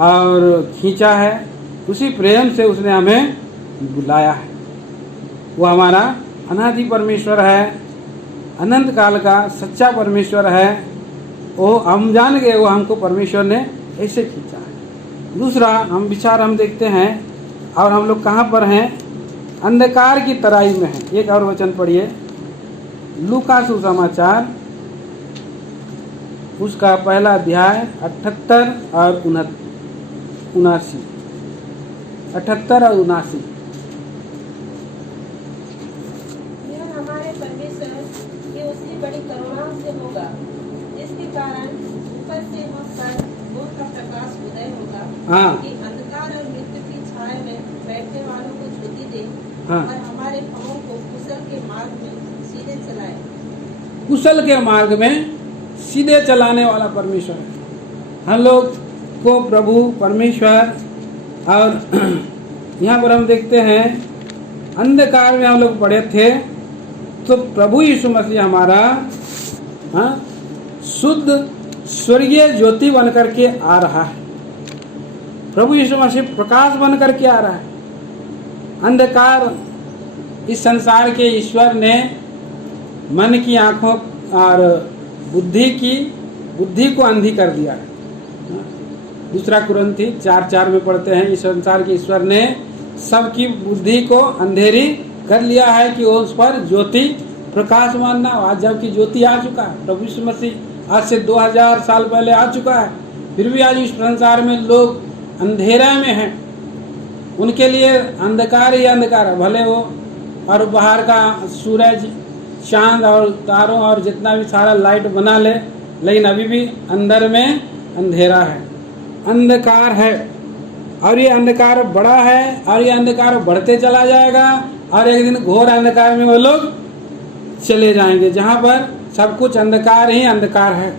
और खींचा है, उसी प्रेम से उसने हमें बुलाया है। वो हमारा अनादि परमेश्वर है, अनंत काल का सच्चा परमेश्वर है। वो हम जान गए, वो हमको परमेश्वर ने ऐसे खींचा है। दूसरा हम देखते हैं, और हम लोग कहाँ पर हैं? अंधकार की तराई में है। एक और वचन पढ़िए, लूका सुसमाचार उसका पहला अध्याय 78 और 79, 78 और 79। यह हमारे परमेश्वर की उसकी बड़ी करुणा से होगा, जिसके कारण ऊपर से हम पर नूर का प्रकाश उदय होगा, हाँ। कि अंधकार और मृत्यु की छाया में बैठने वालों को ज्योति दे, हाँ। और हमारे पाँवों को कुशल के मार्ग में सीधे चलाए। कुशल के मार्ग में सीधे चलाने वाला परमेश्वर है। हम लोग को प्रभु परमेश्वर, और यहाँ पर हम देखते हैं अंधकार में हम लोग पड़े थे, तो प्रभु यीशु मसीह हमारा शुद्ध स्वर्गीय ज्योति बन करके आ रहा है। प्रभु यीशु मसीह प्रकाश बन करके आ रहा है। अंधकार इस संसार के ईश्वर ने मन की आंखों और बुद्धि को अंधी कर दिया है। दूसरा कुरिन्थी 4:4 में पढ़ते हैं, इस संसार के ईश्वर ने सबकी बुद्धि को अंधेरी कर लिया है कि उस पर ज्योति प्रकाशमान ना हो। आज जबकि ज्योति आ चुका है, प्रभु यीशु मसीह आज से 2000 साल पहले आ चुका है, फिर भी आज इस संसार में लोग अंधेरा में हैं। उनके लिए अंधकार ही अंधकार है। भले वो और बाहर का सूरज, चांद और तारों और जितना भी सारा लाइट बना ले, लेकिन अभी भी अंदर में अंधेरा है, अंधकार है। और ये अंधकार बड़ा है, और ये अंधकार बढ़ते चला जाएगा, और एक दिन घोर अंधकार में वो लोग चले जाएंगे, जहाँ पर सब कुछ अंधकार ही अंधकार है।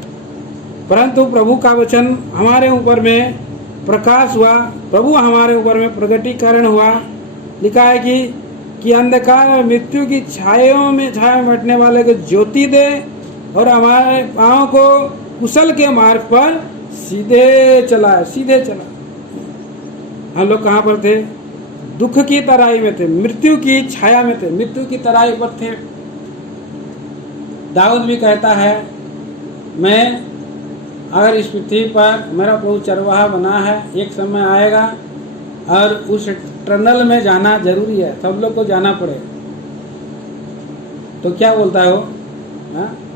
परंतु प्रभु का वचन हमारे ऊपर में प्रकाश हुआ, प्रभु हमारे ऊपर में प्रगटीकरण हुआ। लिखा है कि अंधकार और मृत्यु की छाया में बैठने वाले को ज्योति दे, और हमारे पाँव को कुशल के मार्ग पर सीधे चला। हम लोग कहाँ पर थे? दुख की तराई में थे, मृत्यु की छाया में थे, मृत्यु की तराई पर थे। दाऊद भी कहता है, मैं अगर इस पृथ्वी पर मेरा प्रभु चरवाहा बना है, एक समय आएगा और उस टनल में जाना जरूरी है, सब लोग को जाना पड़ेगा। तो क्या बोलता है वो?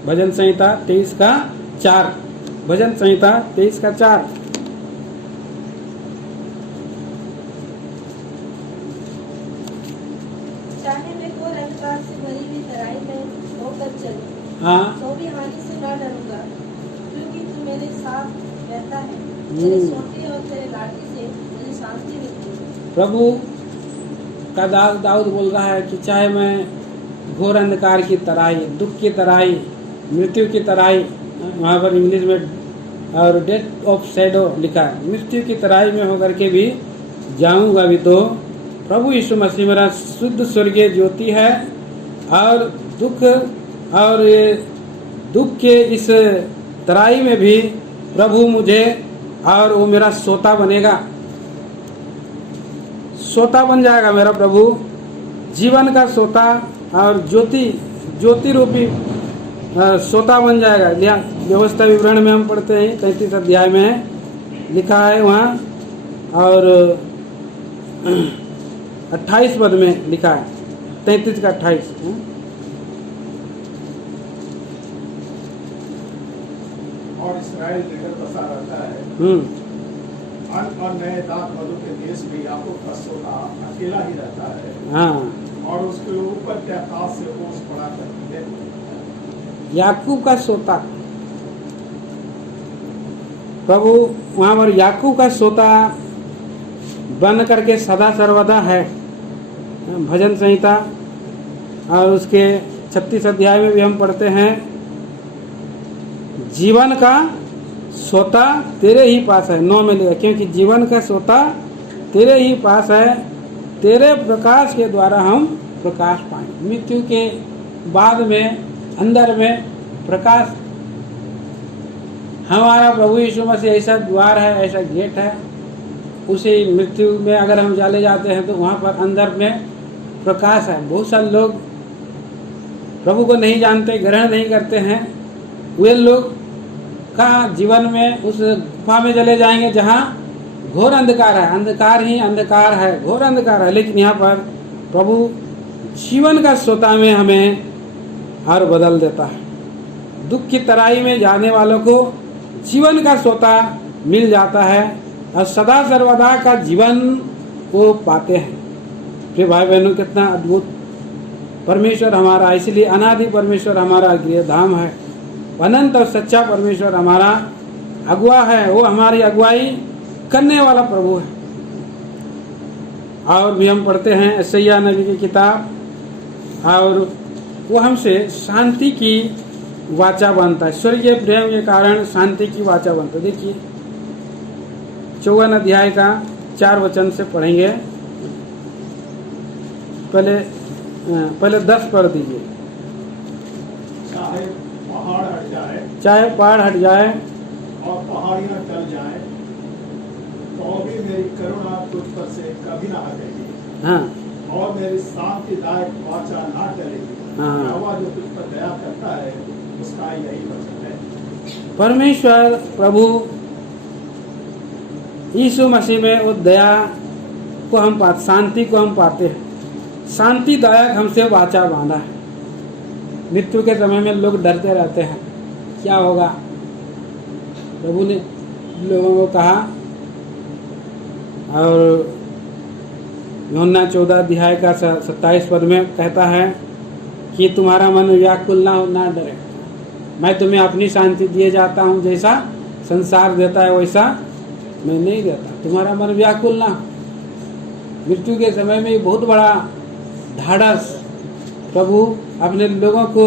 भजन संहिता 23:4, भजन संहिता 23:4। चाहे मैं घोर अंधकार से भरी हुई तराई में होकर चलूं, हाँ, तो भी हानि से न डरूंगा, क्योंकि तू मेरे साथ रहता है। तेरे सोटे और तेरे लाठी से मुझे शांति मिलती है। प्रभु का दाऊद बोल रहा है कि चाहे मैं घोर अंधकार की तराई, दुख की तराई, मृत्यु की तराई, वहाँ पर इंग्लिश में और डेथ ऑफ शैडो लिखा है, मृत्यु की तराई में होकर के भी जाऊंगा भी, तो प्रभु यीशु मसीह मेरा शुद्ध स्वर्गीय ज्योति है। और दुख के इस तराई में भी प्रभु मुझे, और वो मेरा सोता बनेगा, सोता बन जाएगा मेरा प्रभु, जीवन का सोता और ज्योति रूपी सोता बन जाएगा। व्यवस्था विवरण में हम पढ़ते हैं 33 अध्याय में लिखा है वहाँ, और 28 पद में लिखा है, 33 का 28। और इस्राएल लेकर बसा रहता है, अन्न और नए दांत मधु के देश में याकूब का सोता अकेला ही रहता है। हाँ, और उसके ऊपर के आकाश से ओस पड़ा करती है। याकूब का सोता, प्रभु वहाँ पर याकूब का सोता बन करके सदा सर्वदा है। भजन संहिता और उसके 36 अध्याय में भी हम पढ़ते हैं, जीवन का सोता तेरे ही पास है। 9 में लिखा, क्योंकि जीवन का सोता तेरे ही पास है, तेरे प्रकाश के द्वारा हम प्रकाश पाएंगे। मृत्यु के बाद में अंदर में प्रकाश, हमारा प्रभु यीशु मसीह ऐसा द्वार है, ऐसा गेट है उसी मृत्यु में अगर हम चले जाते हैं तो वहाँ पर अंदर में प्रकाश है। बहुत सारे लोग प्रभु को नहीं जानते, ग्रहण नहीं करते हैं, वे लोग का जीवन में उस गुफा में चले जाएंगे जहाँ घोर अंधकार है, अंधकार ही अंधकार है, घोर अंधकार है। लेकिन यहाँ पर प्रभु जीवन का सोता में हमें और बदल देता है। दुख की तराई में जाने वालों को जीवन का सोता मिल जाता है और सदा सर्वदा का जीवन वो पाते हैं। प्रिय भाई बहनों, कितना अद्भुत परमेश्वर हमारा, इसलिए अनादि परमेश्वर हमारा गृह धाम है। अनंत और सच्चा परमेश्वर हमारा अगुआ है, वो हमारी अगुवाई करने वाला प्रभु है। और भी हम पढ़ते हैं यशायाह नबी की किताब, और वो हमसे शांति की वाचा बनता है। स्वर्गीय प्रेम के कारण शांति की वाचा बनता है। देखिए 54 अध्याय का 4 वचन से पढ़ेंगे। पहले 10 पढ़ दीजिए। चाहे पहाड़ हट जाए, चाहे पहाड़ हट जाए और पहाड़ियां टल जाए, तो भी मेरी करुणा तुझ पर से कभी ना हटेगी। हाँ और मेरी शांतिदायक वाचा ना टलेगी। हाँ। यहोवा जो तुझ पर दया करता है उसका यही वचन है। परमेश्वर प्रभु यीशु मसीह में वो दया को हम पाते, शांति को हम पाते हैं। शांतिदायक हमसे वाचा बांधा है। मृत्यु के समय में लोग डरते रहते हैं, क्या होगा। प्रभु ने लोगों को कहा, और यूहन्ना 14 अध्याय का 27 पद में कहता है कि तुम्हारा मन व्याकुल ना डरे, मैं तुम्हें अपनी शांति दिए जाता हूँ, जैसा संसार देता है वैसा मैं नहीं देता। तुम्हारा मन व्याकुल ना। मृत्यु के समय में बहुत बड़ा ढाढ़स प्रभु अपने लोगों को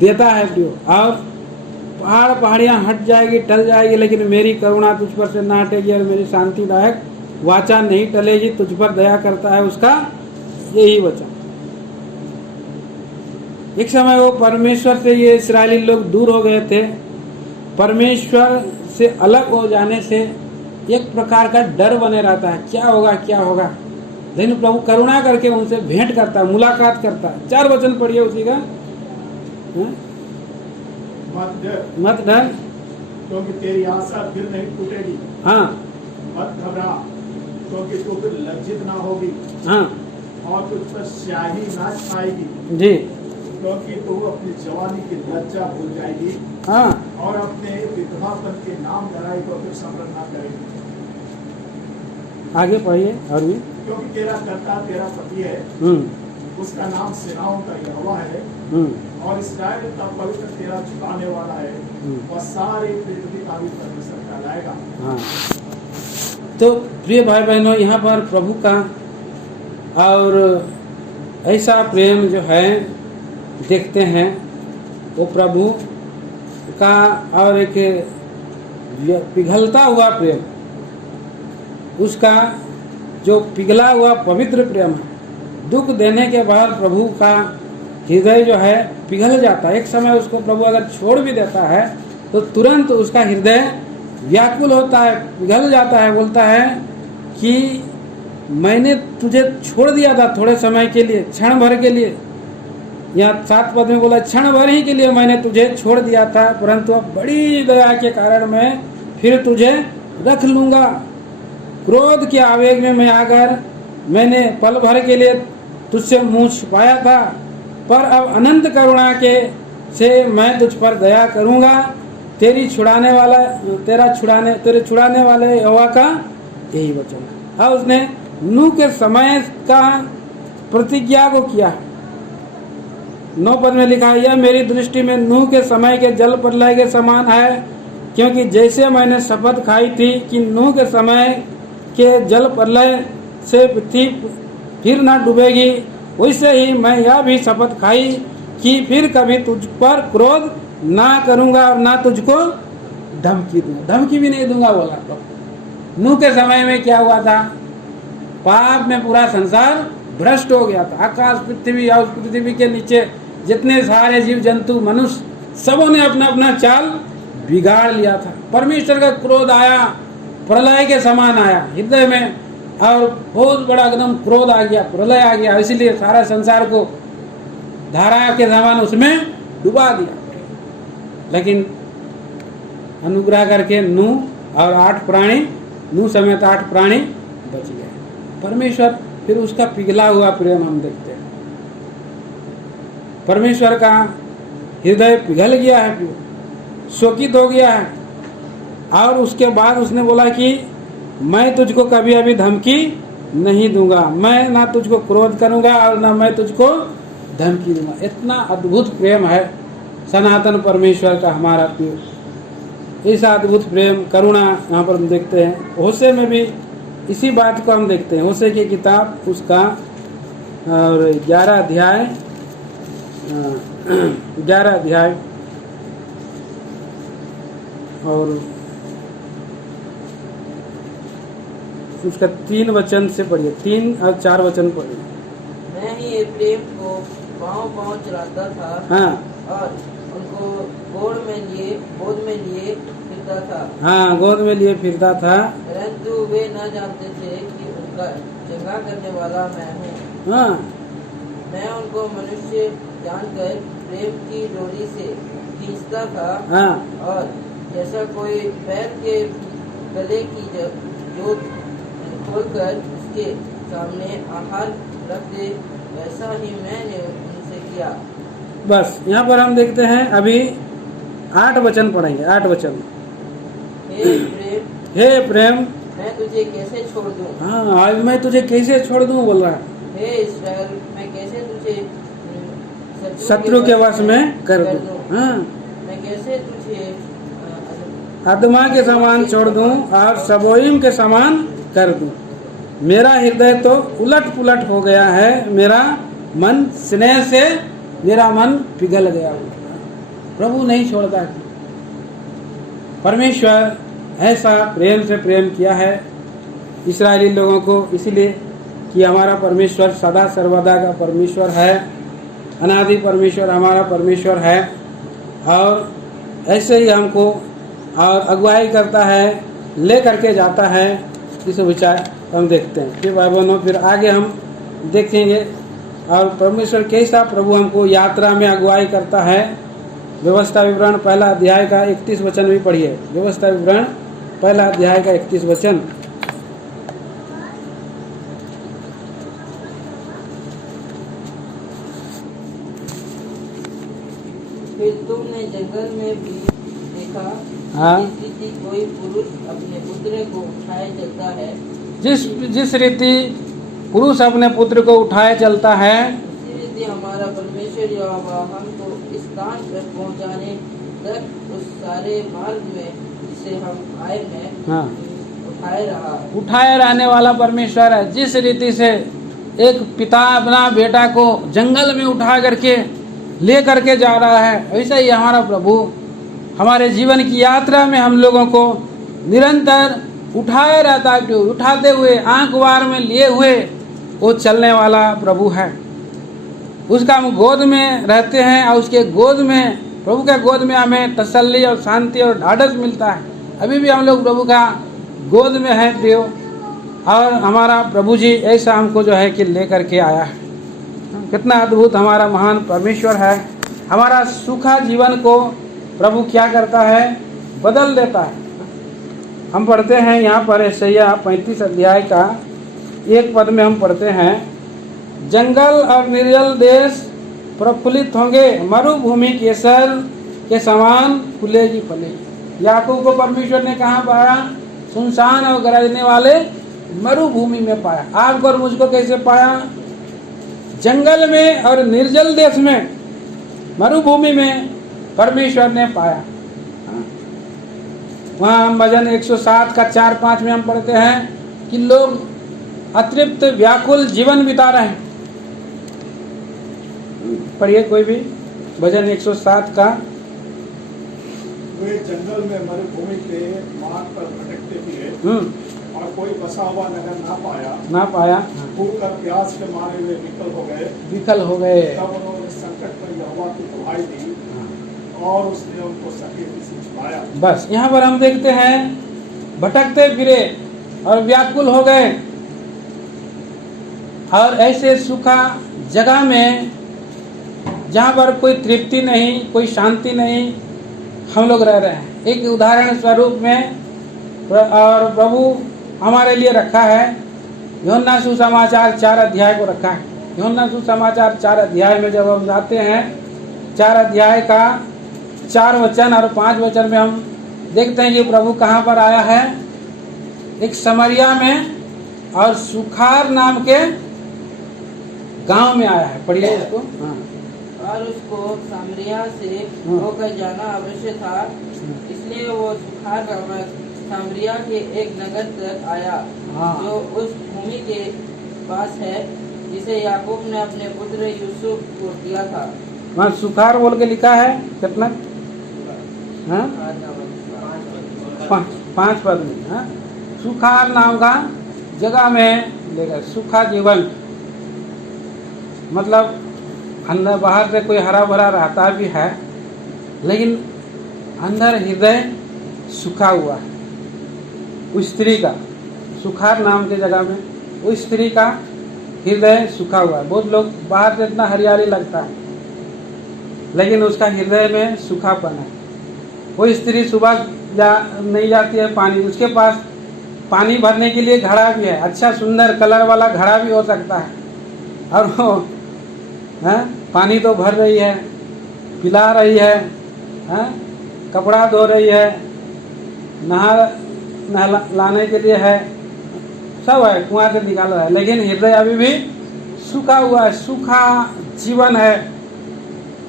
देता है। और पहाड़ियाँ हट जाएगी, टल जाएगी, लेकिन मेरी करुणा तुझ पर से ना हटेगी और मेरी शांतिदायक वाचा नहीं टलेगी। तुझ पर दया करता है उसका यही वचन। एक समय वो परमेश्वर से, ये इस्राएली लोग दूर हो गए थे। परमेश्वर से अलग हो जाने से एक प्रकार का डर बने रहता है, क्या होगा क्या होगा। लेकिन प्रभु करुणा करके उनसे भेंट करता है, मुलाकात करता है। 4 वचन पढ़िए उसी का। मत डर क्योंकि तेरी आशा फिर नहीं टूटेगी। हाँ। मत घबरा क्योंकि तू फिर लज्जित ना होगी। हाँ। और तुझ पर स्याही ना छाएगी। जी। क्योंकि तू अपनी जवानी की लज्जा भूल जाएगी। हाँ। और अपने विधवापन के नाम लड़ाई को फिर स्मरण ना करेगी। आगे पढ़िए। और भी, क्योंकि तेरा कर्ता तेरा पति है, उसका नाम सेनाओं का यहोवा है, और इस्राएल का पवित्र तेरा छुड़ाने वाला है, वह सारी पृथ्वी का भी परमेश्वर कहलाएगा। हाँ। तो प्रिय भाई बहनों, यहाँ पर प्रभु का और ऐसा प्रेम जो है देखते हैं, वो प्रभु का और एक पिघलता हुआ प्रेम, उसका जो पिघला हुआ पवित्र प्रेम है। दुख देने के बाद प्रभु का हृदय जो है पिघल जाता है। एक समय उसको प्रभु अगर छोड़ भी देता है तो तुरंत उसका हृदय व्याकुल होता है, पिघल जाता है। बोलता है कि मैंने तुझे छोड़ दिया था थोड़े समय के लिए, क्षण भर के लिए। यहाँ 7 पद में बोला, क्षण भर ही के लिए मैंने तुझे छोड़ दिया था, परंतु अब बड़ी दया के कारण मैं फिर तुझे रख लूँगा। क्रोध के आवेग में मैं आकर मैंने पल भर के लिए तुझसे मुँह छिपाया था, पर अब अनंत करुणा के से मैं तुझ पर दया करूँगा। तेरे छुड़ाने वाले यहोवा का यही वचन है। और उसने नूह के समय का प्रतिज्ञा को किया। 9 पद में लिखा है, यह मेरी दृष्टि में नूह के समय के जल प्रलय के समान है, क्योंकि जैसे मैंने शपथ खाई थी कि नूह के समय के जल प्रलय से पृथ्वी फिर न डूबेगी, वैसे ही मैं यह भी शपथ खाई कि फिर कभी तुझ पर क्रोध ना करूँगा और ना तुझको धमकी दूंगा। धमकी भी नहीं दूंगा बोला प्रभु। नूह के समय में क्या हुआ था? पाप में पूरा संसार भ्रष्ट हो गया था। आकाश पृथ्वी और पृथ्वी के नीचे जितने सारे जीव जंतु मनुष्य सबों ने अपना अपना चाल बिगाड़ लिया था। परमेश्वर का क्रोध आया, प्रलय के समान आया हृदय में, और बहुत बड़ा एकदम क्रोध आ गया, प्रलय आ गया, इसीलिए सारा संसार को धारा के समान उसमें डुबा दिया। लेकिन अनुग्रह करके नूह और 8 प्राणी, नूह समेत 8 प्राणी बच गए। परमेश्वर फिर उसका पिघला हुआ प्रेम हम देखते हैं। परमेश्वर का हृदय पिघल गया है, शोकित हो गया है, और उसके बाद उसने बोला कि मैं तुझको कभी अभी धमकी नहीं दूंगा, मैं ना तुझको क्रोध करूंगा और ना मैं तुझको धमकी दूंगा। इतना अद्भुत प्रेम है सनातन परमेश्वर का हमारा प्रेम। ऐसा अद्भुत प्रेम करुणा यहाँ पर हम देखते हैं। होशे में भी इसी बात को हम देखते हैं। होशे की किताब उसका और 11 अध्याय और उसका 3 वचन से पढ़िए, 3 और 4 वचन पढ़िए। मैं ही ये प्रेम को पाँव चलाता था, हाँ, और उनको गोद में लिए फिरता था। हाँ, गोद में लिए फिरता था, परंतु वे न जानते थे कि उनका चंगा करने वाला मैं हूँ। हाँ, मैं उनको मनुष्य जानकर प्रेम की डोरी से खींचता था, हाँ, और जैसा कोई बैल के गले की जोत खोलकर उसके सामने आहार रख दे, वैसा ही मैंने उनसे किया। बस यहाँ पर हम देखते हैं अभी 8 वचन पढ़ेंगे, 8 वचन। हे प्रेम मैं तुझे कैसे छोड़ दूं? हाँ, आज मैं तुझे कैसे छोड़ दूं बोल रहा है। हे इस्राएल, मैं कैसे तुझे शत्रु के वश में कर दूं। हाँ, मैं कैसे तुझे अदमा के समान छोड़ दूं और सबोइम के समान कर दूं। मेरा हृदय तो उलट पुलट हो गया है, मेरा मन स्नेह से मेरा मन पिघल गया। प्रभु नहीं छोड़ता। परमेश्वर ऐसा प्रेम से प्रेम किया है इस्राएली लोगों को, इसलिए कि हमारा परमेश्वर सदा सर्वदा का परमेश्वर है, अनादि परमेश्वर हमारा परमेश्वर है, और ऐसे ही हमको और अगुवाई करता है, ले करके जाता है। इस विचार हम देखते हैं। फिर भाई बहनों, फिर आगे हम देखेंगे और परमेश्वर कैसा प्रभु हमको यात्रा में अगुवाई करता है। व्यवस्था विवरण 1 अध्याय का 31 वचन भी पढ़िए। व्यवस्था विवरण 1 अध्याय का 31 वचन। फिर तुमने जंगल में भी देखा, हाँ, जिस कोई पुरुष अपने पुत्र को उठाए चलता है, जिस रीति पुरुष अपने पुत्र को उठाए चलता है, उसी रीति हमारा परमेश्वर यहोवा हमको इस स्थान पर पहुंचाने तक उस सारे मार्ग में जिसे हम आए हैं, हाँ, उठाए रहने वाला परमेश्वर है। जिस रीति से एक पिता अपना बेटा को जंगल में उठा करके ले करके जा रहा है, ऐसा ही हमारा प्रभु हमारे जीवन की यात्रा में हम लोगों को निरंतर उठाए रहता है। उठाते हुए आंख वार में लिए हुए वो चलने वाला प्रभु है। उसका हम गोद में रहते हैं और उसके गोद में, प्रभु के गोद में हमें तसल्ली और शांति और ढाढ़स मिलता है। अभी भी हम लोग प्रभु का गोद में है प्रियो, और हमारा प्रभु जी ऐसा हमको जो है कि ले करके आया है। कितना अद्भुत हमारा महान परमेश्वर है। हमारा सूखा जीवन को प्रभु क्या करता है, बदल देता है। हम पढ़ते हैं यहाँ पर यशायाह 35 अध्याय का 1 पद में हम पढ़ते हैं, जंगल और निर्जल देश प्रफुल्लित होंगे, मरुभूमि केसर के समान फूलेगी फलेगी। याकूब को परमेश्वर ने कहाँ पाया? सुनसान और गरजने वाले मरुभूमि में पाया। आपको और मुझको कैसे पाया? जंगल में और निर्जल देश में, मरुभूमि में परमेश्वर ने पाया। वहाँ हम भजन 107 का 4-5 में हम पढ़ते हैं कि लोग अतृप्त व्याकुल जीवन बिता रहे हैं। पढ़िए कोई भी भजन 107 का। वे जंगल में मरुभूमि के मार्ग पर भटकते फिरे और कोई बसा हुआ नगर ना पाया। भूख और प्यास के मारे वे विकल हो गए। तब उन्होंने संकट में यहोवा की दुहाई दी और उसने उनको सकेत से छुड़ाया। बस यहाँ पर हम देखते हैं भटकते फिरे और व्याकुल हो गए, और ऐसे सूखा जगह में जहाँ पर कोई तृप्ति नहीं, कोई शांति नहीं, हम लोग रह रहे हैं। एक उदाहरण स्वरूप में और प्रभु हमारे लिए रखा है, यूहन्ना सुसमाचार 4 अध्याय को रखा है। यूहन्ना सुसमाचार 4 अध्याय में जब हम जाते हैं, 4 अध्याय का 4 वचन और 5 वचन में हम देखते हैं कि प्रभु कहाँ पर आया है, एक समरिया में और सुखार नाम के गांव में आया है। पढ़िए इसको। हाँ। और उसको सामरिया से होकर जाना अवश्य था, इसलिए वो सुखार गाँव सामरिया के एक नगर तक आया, हाँ। जो उस भूमि के पास है जिसे याकूब ने अपने पुत्र यूसुफ को दिया था। वहाँ सुखार बोल के लिखा है कितना? हाँ? 5 पद में। हाँ? सुखार नाम का जगह में लेकर सूखा जीवन, मतलब अंदर बाहर से कोई हरा भरा रहता भी है, लेकिन अंदर हृदय सूखा हुआ है। उस स्त्री का, सुखार नाम के जगह में उस स्त्री का हृदय सूखा हुआ है। बहुत लोग बाहर से इतना हरियाली लगता है, लेकिन उसका हृदय में सूखापन है। वो स्त्री सुबह नहीं जाती है पानी, उसके पास पानी भरने के लिए घड़ा भी है, अच्छा सुंदर कलर वाला घड़ा भी हो सकता है, और वो पानी तो भर रही है, पिला रही है, कपड़ा धो रही है, नहलाने के लिए है, सब है, कुआं से निकाल रहा है, लेकिन हृदय अभी भी सूखा हुआ है। सूखा जीवन है।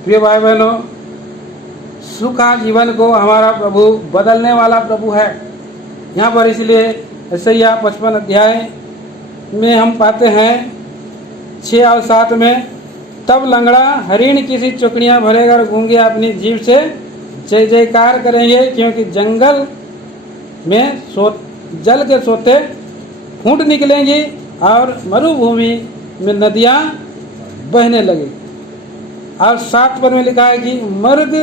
प्रिय भाई बहनों, सूखा जीवन को हमारा प्रभु बदलने वाला प्रभु है। यहाँ पर इसलिए यशायाह 55 अध्याय में हम पाते हैं 6 और 7 में, तब लंगड़ा हरिण किसी चुकड़ियाँ भरेगा और गूंगे अपनी जीभ से जय जयकार करेंगे, क्योंकि जंगल में जल के सोते फूट निकलेंगी और मरुभूमि में नदियाँ बहने लगेगी। और 7 पद में लिखा है कि मृग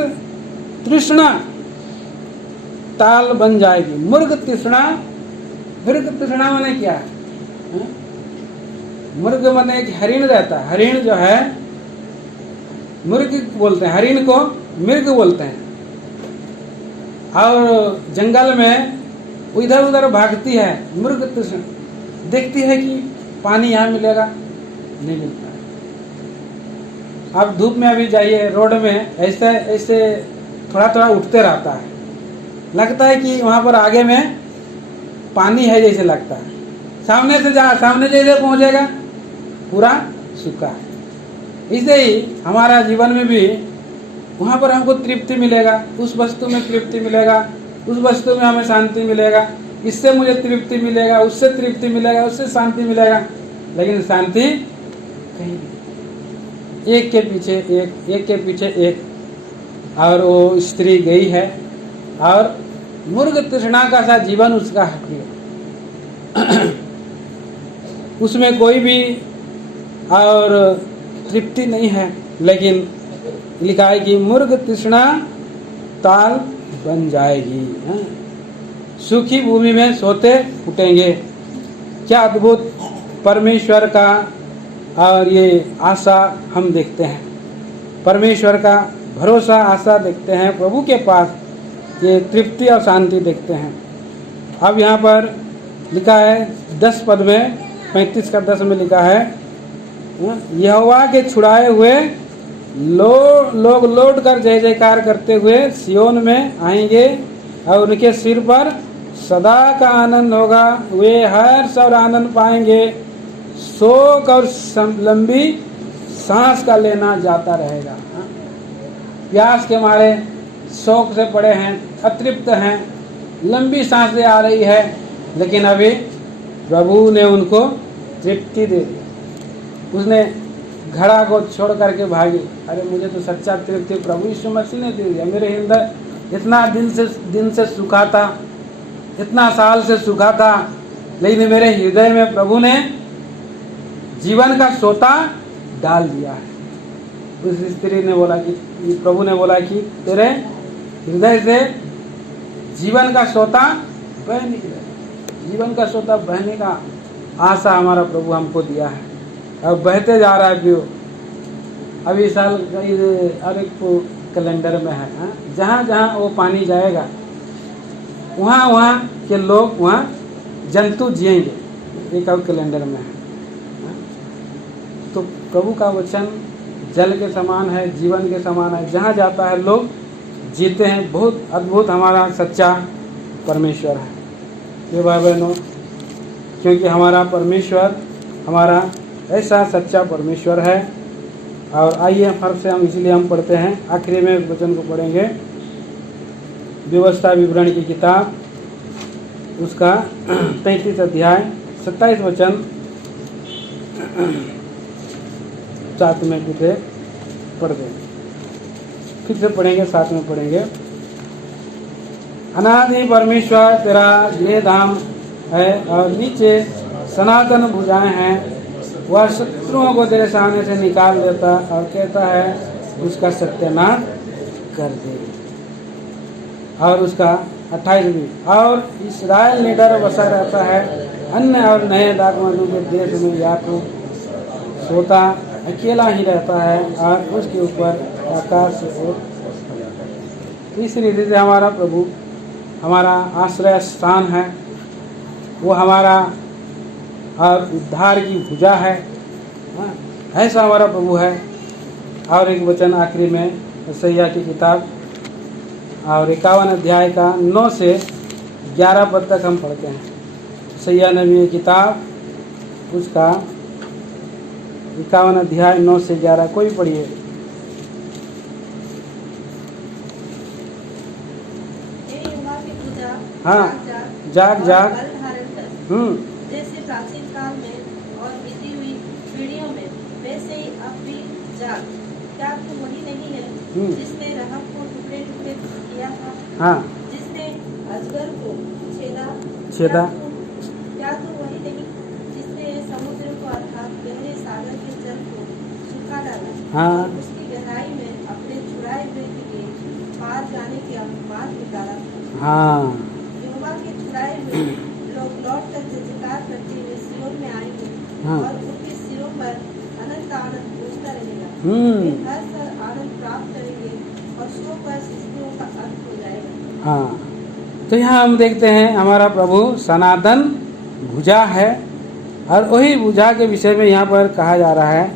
तृष्णा ताल बन जाएगी। मृग तृष्णा माने क्या है? मृग माने एक हरिण रहता है, हरिण जो है मृग बोलते हैं, हरिण को मृग बोलते हैं, और जंगल में इधर उधर भागती है। मृग तृष्णा, देखती है कि पानी यहाँ मिलेगा, नहीं मिलता है। आप धूप में अभी जाइए, रोड में ऐसे ऐसे थोड़ा थोड़ा उठते रहता है, लगता है कि वहाँ पर आगे में पानी है जैसे लगता है, सामने जैसे पहुँचेगा पूरा सूखा है। इसे ही हमारा जीवन में भी वहाँ पर हमको तृप्ति मिलेगा, उस वस्तु में तृप्ति मिलेगा, उस वस्तु में हमें शांति मिलेगा, इससे मुझे तृप्ति मिलेगा, उससे तृप्ति मिलेगा, उससे शांति मिलेगा, लेकिन शांति कहीं नहीं। एक के पीछे एक, और वो स्त्री गई है और मृग तृष्णा का सा जीवन उसका है। उसमें कोई भी और तृप्ति नहीं है, लेकिन लिखा है कि मृग तृष्णा ताल बन जाएगी, सूखी भूमि में सोते फूटेंगे। क्या अद्भुत परमेश्वर का और ये आशा हम देखते हैं, परमेश्वर का भरोसा आशा देखते हैं, प्रभु के पास ये तृप्ति और शांति देखते हैं। अब यहाँ पर लिखा है 10 पद में, 35 का 10 में लिखा है, यहोवा के छुड़ाए हुए लोग लौट कर जय जयकार करते हुए सियोन में आएंगे और उनके सिर पर सदा का आनंद होगा। वे हर्ष और आनंद पाएंगे, शोक और लंबी सांस का लेना जाता रहेगा। प्यास के मारे शोक से पड़े हैं, अतृप्त हैं, लंबी सांसें आ रही है, लेकिन अभी प्रभु ने उनको तृप्ति दे दी। उसने घड़ा को छोड़ करके भागी, अरे मुझे तो सच्चा तृप्ति प्रभु यीशु मसीह ने दे दिया। मेरे हृदय इतना दिन से सूखा था, इतना साल से सूखा था, लेकिन मेरे हृदय में प्रभु ने जीवन का सोता डाल दिया है। उस स्त्री ने बोला कि प्रभु ने बोला कि तेरे हृदय से जीवन का सोता बह निकले। जीवन का सोता बहने का आशा हमारा प्रभु हमको दिया है और बहते जा रहा है प्रियो। अभी साल और एक कैलेंडर में है, जहाँ जहाँ वो पानी जाएगा वहाँ वहाँ के लोग, वहाँ जंतु जिएंगे, एक और कैलेंडर में है। तो प्रभु का वचन जल के समान है, जीवन के समान है, जहाँ जाता है लोग जीते हैं। बहुत अद्भुत हमारा सच्चा परमेश्वर है ये भाई बहनों, क्योंकि हमारा परमेश्वर हमारा ऐसा सच्चा परमेश्वर है। और आइए फर्क से हम इसलिए हम पढ़ते हैं, आखिरी में एक वचन को पढ़ेंगे, व्यवस्था विवरण की किताब उसका 33 अध्याय 27 वचन 7 में फिर पढ़ देंगे, फिर से पढ़ेंगे, 7 में पढ़ेंगे। अनादि परमेश्वर तेरा ये धाम है और नीचे सनातन भुजाएं हैं। वह शत्रुओं को तेरे सामने से निकाल देता और कहता है उसका सत्यानाश कर दे। और उसका 28 भी, और इस्राएल निडर बसा रहता है, अन्य और नए दागमंदों के देश में याकूब सोता अकेला ही रहता है और उसके ऊपर आकाश से और इस रीति से हमारा प्रभु हमारा आश्रय स्थान है, वो हमारा और उद्धार की भुजा है। ऐसा हमारा प्रभु है। और एक वचन आखिरी में यशायाह की किताब और 51 अध्याय का 9 से 11 पद तक हम पढ़ते हैं। यशायाह नबी की किताब उसका 51 अध्याय 9 से 11, कोई पढ़िए। हाँ, जाग जाग जैसे प्राचीन काल में और बीती हुई पीढ़ियों में, वैसे ही अब भी जाग। क्या तू वही नहीं है जिसने रहब को टुकड़े टुकड़े किया था? हाँ, जिसने अजगर को छेदा? क्या तू वही नहीं जिसने समुद्र को अर्थात गहरे सागर के जल को सुखा डाला? हाँ, उसकी गहराई में अपने चुराए हुए के लिए पार जाने के मार्ग निकाला। हाँ, के छुड़ाए हुए लोग लौट कर जयकार करते हुए सियोन में आएंगे। हाँ। और उनके सिरों पर अनंत आनंद गूंजता रहेगा। वे हर साल आनंद प्राप्त करेंगे और शोक और स्थितियों का अंत हो जाएगा। हाँ, तो यहाँ हम देखते हैं हमारा प्रभु सनातन भुजा है और वही भुजा के विषय में यहाँ पर कहा जा रहा है,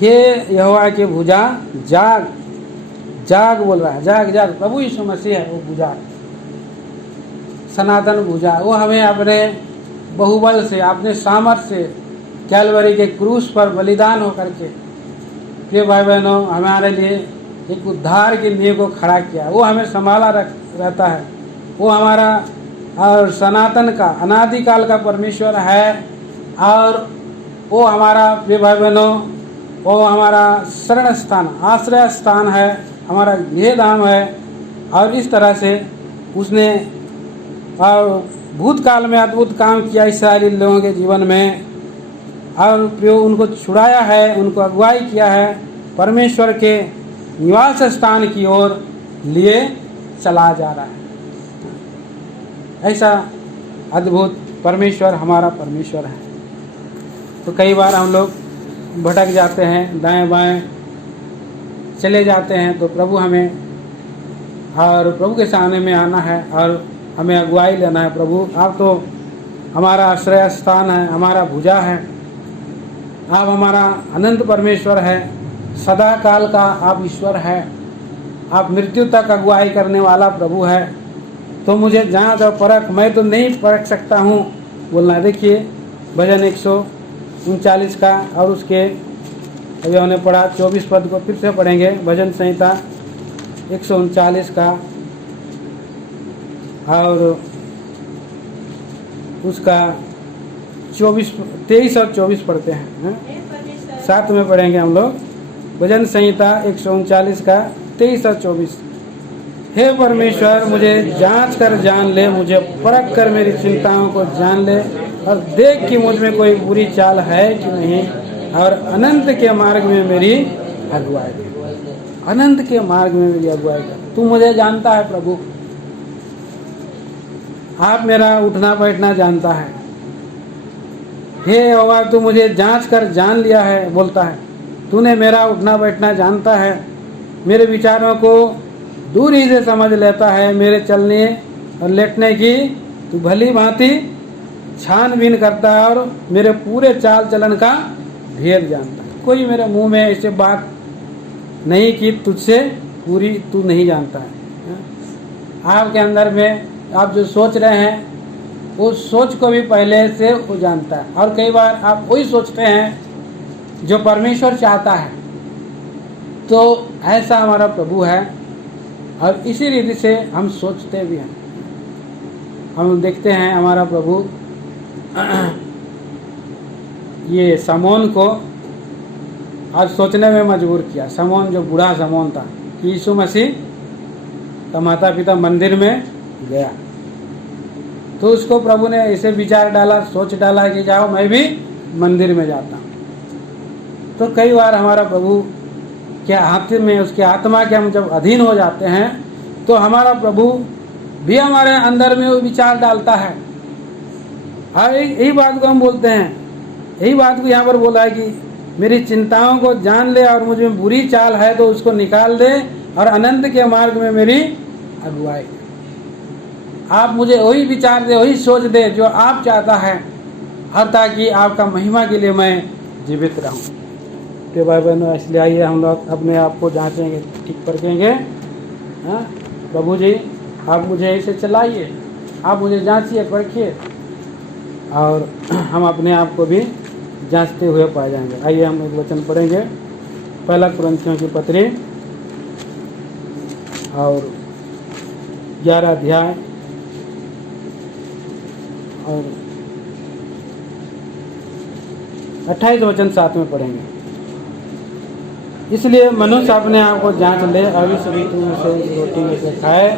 हे यहोवा के भुजा जाग जाग बोल रहा है, जाग जाग। प्रभु यीशु मसीह है वो भुजा, सनातन भुजा। वो हमें अपने बहुबल से, अपने सामर्थ्य से कैलवरी के क्रूस पर बलिदान होकर के, प्रिय भाई बहनों, हमारे लिए एक उद्धार के लिए को खड़ा किया। वो हमें संभाला रहता है। वो हमारा और सनातन का अनादिकाल का परमेश्वर है और वो हमारा, प्रिय भाई बहनों, वो हमारा शरण स्थान, आश्रय स्थान है, हमारा गृह धाम है। और इस तरह से उसने और भूतकाल में अद्भुत काम किया इस्राएली लोगों के जीवन में, और प्रियो उनको छुड़ाया है, उनको अगुवाई किया है, परमेश्वर के निवास स्थान की ओर लिए चला जा रहा है। ऐसा अद्भुत परमेश्वर हमारा परमेश्वर है। तो कई बार हम लोग भटक जाते हैं, दाएं बाएं चले जाते हैं, तो प्रभु हमें और प्रभु के सामने में आना है और हमें अगुवाई लेना है। प्रभु आप तो हमारा आश्रय स्थान है, हमारा भुजा है, आप हमारा अनंत परमेश्वर है, सदा काल का आप ईश्वर है, आप मृत्यु तक अगुवाई करने वाला प्रभु है। तो मुझे जहाँ तो परख, मैं तो नहीं परख सकता हूँ बोलना। देखिए भजन 139 का और उसके अभी हमने पढ़ा 24 पद को फिर से पढ़ेंगे। भजन संहिता 139 का और उसका 23 और 24 पढ़ते हैं। साथ में पढ़ेंगे हम लोग। भजन संहिता 139 का 23 और 24। हे परमेश्वर, मुझे जांच कर जान ले, मुझे परख कर मेरी चिंताओं को जान ले और देख कि मुझ में कोई बुरी चाल है कि नहीं, और अनंत के मार्ग में मेरी अगुवाई कर। अनंत के मार्ग में मेरी अगुवाई कर। तू मुझे जानता है प्रभु, आप मेरा उठना बैठना जानता है। हे यहोवा, तू मुझे जांच कर जान लिया है, बोलता है। तूने मेरा उठना बैठना जानता है, मेरे विचारों को दूर ही से समझ लेता है। मेरे चलने और लेटने की तू भली भांति छानबीन करता है और मेरे पूरे चाल चलन का भेद जानता है। कोई मेरे मुंह में ऐसे बात नहीं कि तुझसे पूरी तू नहीं जानता है। आपके अंदर में आप जो सोच रहे हैं उस सोच को भी पहले से वो जानता है। और कई बार आप वही सोचते हैं जो परमेश्वर चाहता है। तो ऐसा हमारा प्रभु है और इसी रीति से हम सोचते भी हैं। हम देखते हैं हमारा प्रभु ये समौन को आज सोचने में मजबूर किया। समौन जो बूढ़ा समौन था कि यीशु मसीह का माता पिता मंदिर में गया, तो उसको प्रभु ने ऐसे विचार डाला, सोच डाला कि जाओ मैं भी मंदिर में जाता हूँ। तो कई बार हमारा प्रभु के हाथ में, उसके आत्मा के हम जब अधीन हो जाते हैं तो हमारा प्रभु भी हमारे अंदर में वो विचार डालता है। हाँ, यही बात को हम बोलते हैं। यही बात को यहाँ पर बोला है कि मेरी चिंताओं को जान ले और मुझ में बुरी चाल है तो उसको निकाल दे और अनंत के मार्ग में मेरी अगुवाई। आप मुझे वही विचार दे, वही सोच दे जो आप चाहता है, और ताकि आपका महिमा के लिए मैं जीवित रहूं। तो भाई बहनों, इसलिए आइए हम लोग अपने आप को जांचेंगे, ठीक परखेंगे। हाँ प्रभु जी, आप मुझे ऐसे चलाइए, आप मुझे जांचिए, परखिए, और हम अपने आप को भी जांचते हुए पाए जाएंगे। आइए हम एक वचन पढ़ेंगे, पहला कुरिन्थियों की पत्री और 11 अध्याय और 28 वचन साथ में पढ़ेंगे। इसलिए मनुष्य अपने आप को जांच ले, अभी सभी तुम से रोटी में से खाए